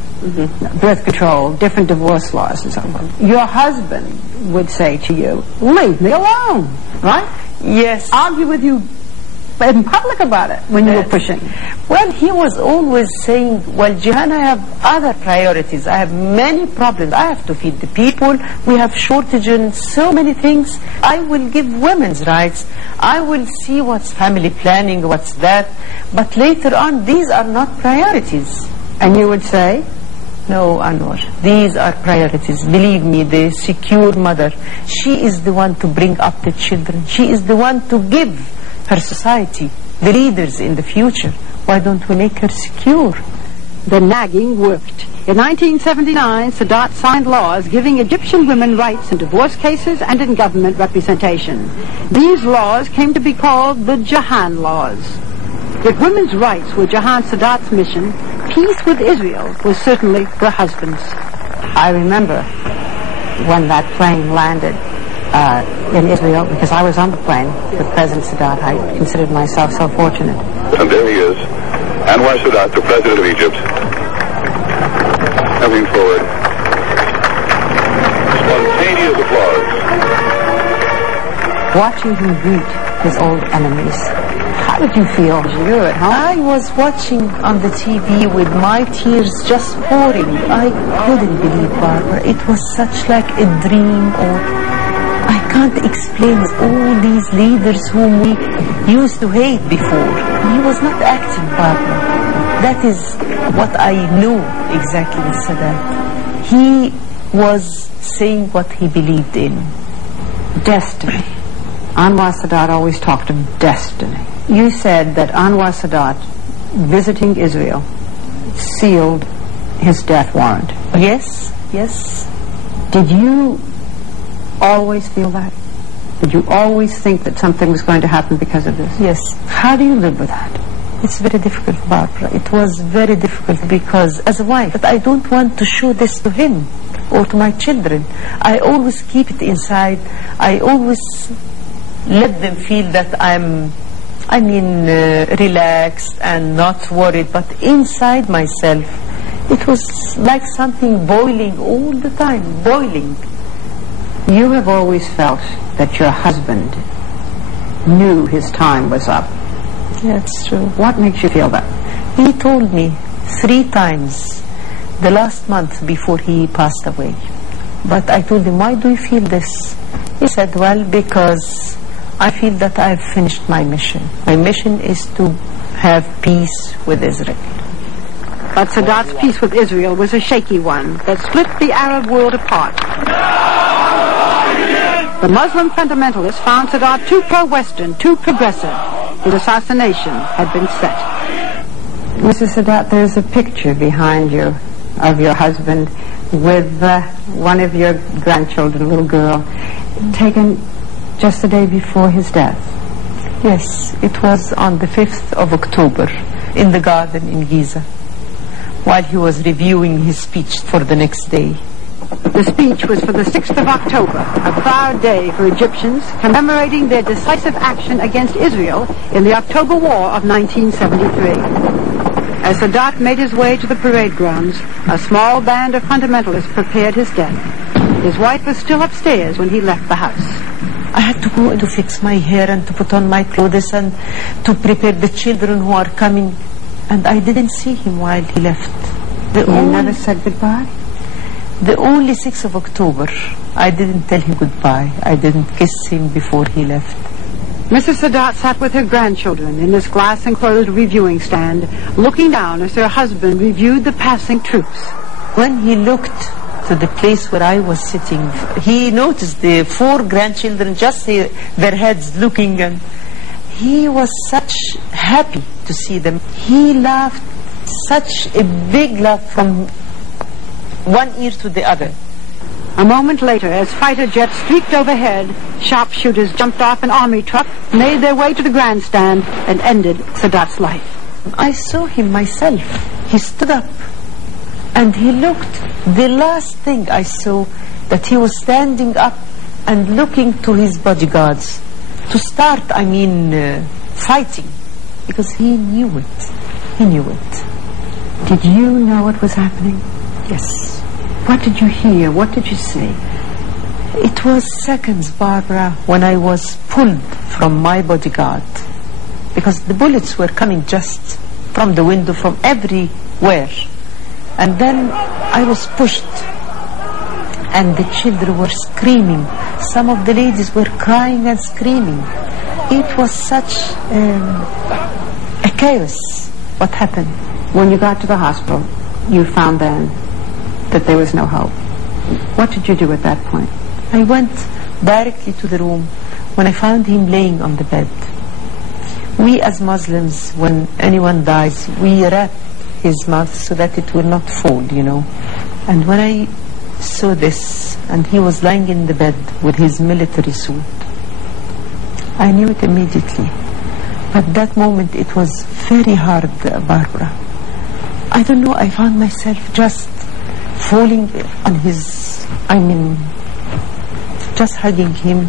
birth control, different divorce laws and so forth, your husband would say to you, leave me alone, right? Yes. Argue with you in public about it when you were pushing. Well, he was always saying, well, Jahan, I have other priorities. I have many problems. I have to feed the people. We have shortage in so many things. I will give women's rights. I will see what's family planning, what's that. But later on, these are not priorities. And you would say? No, Anwar, these are priorities. Believe me, the secure mother, she is the one to bring up the children. She is the one to give her society, the leaders in the future. Why don't we make her secure? The nagging worked. In 1979, Sadat signed laws giving Egyptian women rights in divorce cases and in government representation. These laws came to be called the Jahan Laws. If women's rights were Jahan Sadat's mission, peace with Israel was certainly her husband's. I remember when that plane landed in Israel, because I was on the plane with President Sadat. I considered myself so fortunate. And there he is, Anwar Sadat, the President of Egypt, coming forward. Spontaneous applause. Watching him greet his old enemies, how did you feel? You at home? I was watching on the TV with my tears just pouring. I couldn't believe, Barbara. It was such like a dream, or I can't explain all these leaders whom we used to hate before. He was not acting, Barbara. That is what I knew exactly with Sadat. He was saying what he believed in. Destiny. Anwar Sadat always talked of destiny. You said that Anwar Sadat visiting Israel sealed his death warrant. Yes, yes. Did you always feel that? Did you always think that something was going to happen because of this? Yes. How do you live with that? It's very difficult, Barbara. It was very difficult because as a wife, but I don't want to show this to him or to my children. I always keep it inside. I always let them feel that I'm relaxed and not worried, but inside myself it was like something boiling all the time, boiling. You have always felt that your husband knew his time was up. That's true. What makes you feel that? He told me 3 times the last month before he passed away. But I told him, why do you feel this? He said, well, because I feel that I've finished my mission. My mission is to have peace with Israel. But Sadat's peace with Israel was a shaky one that split the Arab world apart. The Muslim fundamentalists found Sadat too pro-Western, too progressive. His assassination had been set. Mrs. Sadat, there's a picture behind you of your husband with one of your grandchildren, a little girl, taken just the day before his death? Yes, it was on the 5th of October in the garden in Giza, while he was reviewing his speech for the next day. The speech was for the 6th of October, a proud day for Egyptians, commemorating their decisive action against Israel in the October War of 1973. As Sadat made his way to the parade grounds, a small band of fundamentalists prepared his death. His wife was still upstairs when he left the house. I had to go to fix my hair and to put on my clothes and to prepare the children who are coming. And I didn't see him while he left. You never said goodbye? The only 6th of October, I didn't tell him goodbye. I didn't kiss him before he left. Mrs. Sadat sat with her grandchildren in this glass-enclosed reviewing stand, looking down as her husband reviewed the passing troops. When he looked to the place where I was sitting, he noticed the 4 grandchildren, just their heads looking, and he was such happy to see them. He laughed such a big laugh from one ear to the other. A moment later, as fighter jets streaked overhead, sharpshooters jumped off an army truck, made their way to the grandstand, and ended Sadat's life. I saw him myself. He stood up, and he looked. The last thing I saw, that he was standing up and looking to his bodyguards to start, fighting, because he knew it. He knew it. Did you know what was happening? Yes. What did you hear? What did you see? It was seconds, Barbara, when I was pulled from my bodyguard, because the bullets were coming just from the window, from everywhere. And then I was pushed, and the children were screaming. Some of the ladies were crying and screaming. It was such a chaos, what happened. When you got to the hospital, you found then that there was no hope. What did you do at that point? I went directly to the room when I found him laying on the bed. We as Muslims, when anyone dies, we wrap his mouth so that it will not fall, And when I saw this, and he was lying in the bed with his military suit, I knew it immediately. But that moment it was very hard, Barbara. I don't know, I found myself just falling on his, just hugging him,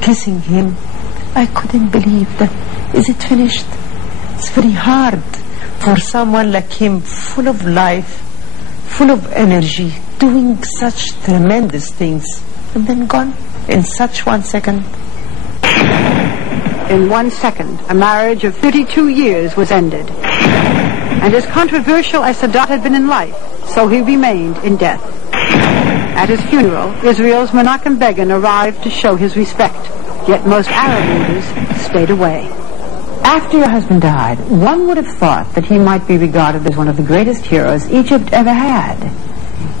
kissing him. I couldn't believe that. Is it finished? It's very hard for someone like him, full of life, full of energy, doing such tremendous things, and then gone in such 1 second. In 1 second, a marriage of 32 years was ended. And as controversial as Sadat had been in life, so he remained in death. At his funeral, Israel's Menachem Begin arrived to show his respect, yet most Arab leaders stayed away. After your husband died, one would have thought that he might be regarded as one of the greatest heroes Egypt ever had.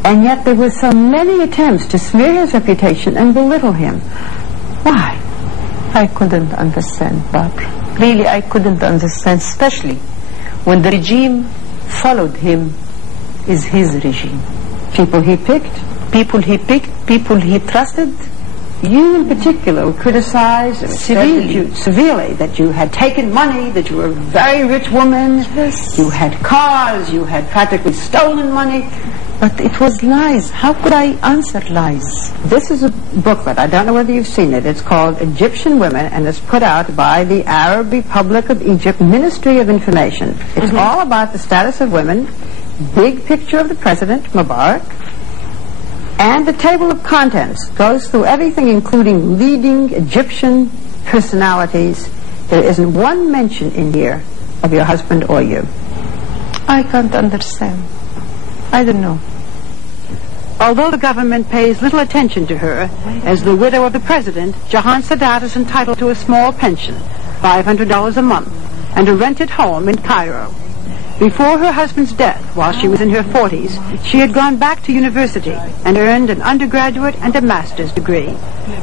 And yet there were so many attempts to smear his reputation and belittle him. Why? I couldn't understand, Barbara. Really, I couldn't understand, especially when the regime followed him is his regime. People he picked? People he picked, people he trusted. You in particular criticized severely that you had taken money, that you were a very rich woman, yes. You had cars, you had practically stolen money. But it was lies. How could I answer lies? This is a booklet. I don't know whether you've seen it. It's called Egyptian Women, and it's put out by the Arab Republic of Egypt Ministry of Information. It's all about the status of women, big picture of the president, Mubarak, and the table of contents goes through everything, including leading Egyptian personalities. There isn't one mention in here of your husband or you. I can't understand. I don't know. Although the government pays little attention to her, as the widow of the president, Jahan Sadat is entitled to a small pension, $500 a month, and a rented home in Cairo. Before her husband's death, while she was in her 40s, she had gone back to university and earned an undergraduate and a master's degree.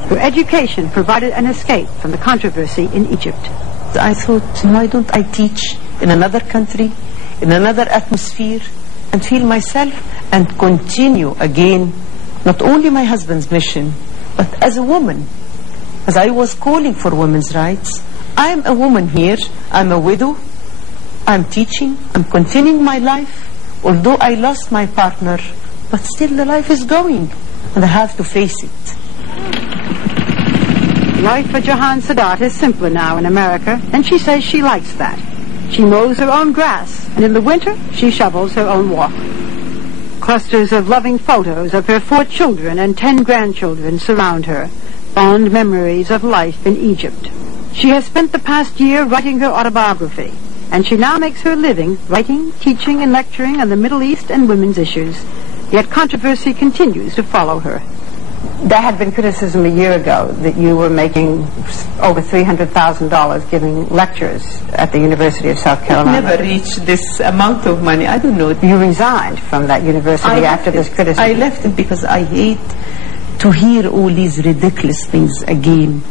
Her education provided an escape from the controversy in Egypt. I thought, why don't I teach in another country, in another atmosphere, and feel myself and continue again, not only my husband's mission, but as a woman, as I was calling for women's rights. I'm a woman here, I'm a widow, I'm teaching, I'm continuing my life, although I lost my partner, but still the life is going, and I have to face it. Life for Jahan Sadat is simpler now in America, and she says she likes that. She mows her own grass, and in the winter, she shovels her own walk. Clusters of loving photos of her 4 children and 10 grandchildren surround her, fond memories of life in Egypt. She has spent the past year writing her autobiography, and she now makes her living writing, teaching, and lecturing on the Middle East and women's issues. Yet controversy continues to follow her. There had been criticism a year ago that you were making over $300,000 giving lectures at the University of South Carolina. Never reached this amount of money. I don't know. You resigned from that university after this criticism. I left it because I hate to hear all these ridiculous things again.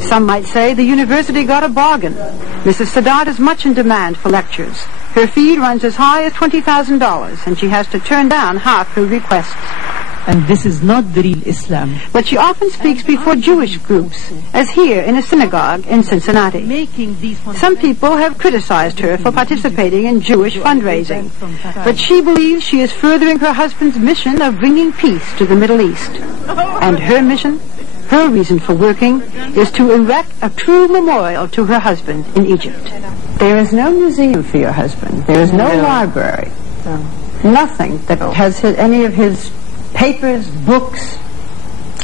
Some might say the university got a bargain. Mrs. Sadat is much in demand for lectures. Her fee runs as high as $20,000, and she has to turn down half her requests. And this is not the real Islam. But she often speaks before Jewish groups, as here in a synagogue in Cincinnati. Some people have criticized her for participating in Jewish fundraising, but she believes she is furthering her husband's mission of bringing peace to the Middle East. And her mission, her reason for working, is to erect a true memorial to her husband in Egypt. There is no museum for your husband. There is no library. No. Nothing that has any of his papers, books,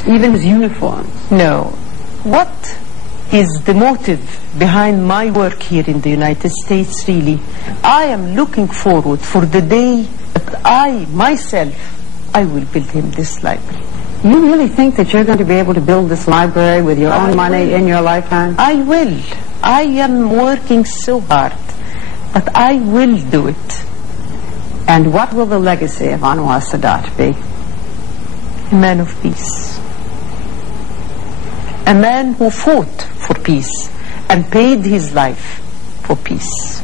even his uniforms. No. What is the motive behind my work here in the United States, really? I am looking forward for the day that I, myself, I will build him this library. You really think that you're going to be able to build this library with your own money in your lifetime? I will. I am working so hard, but I will do it. And what will the legacy of Anwar Sadat be? A man of peace. A man who fought for peace and paid his life for peace.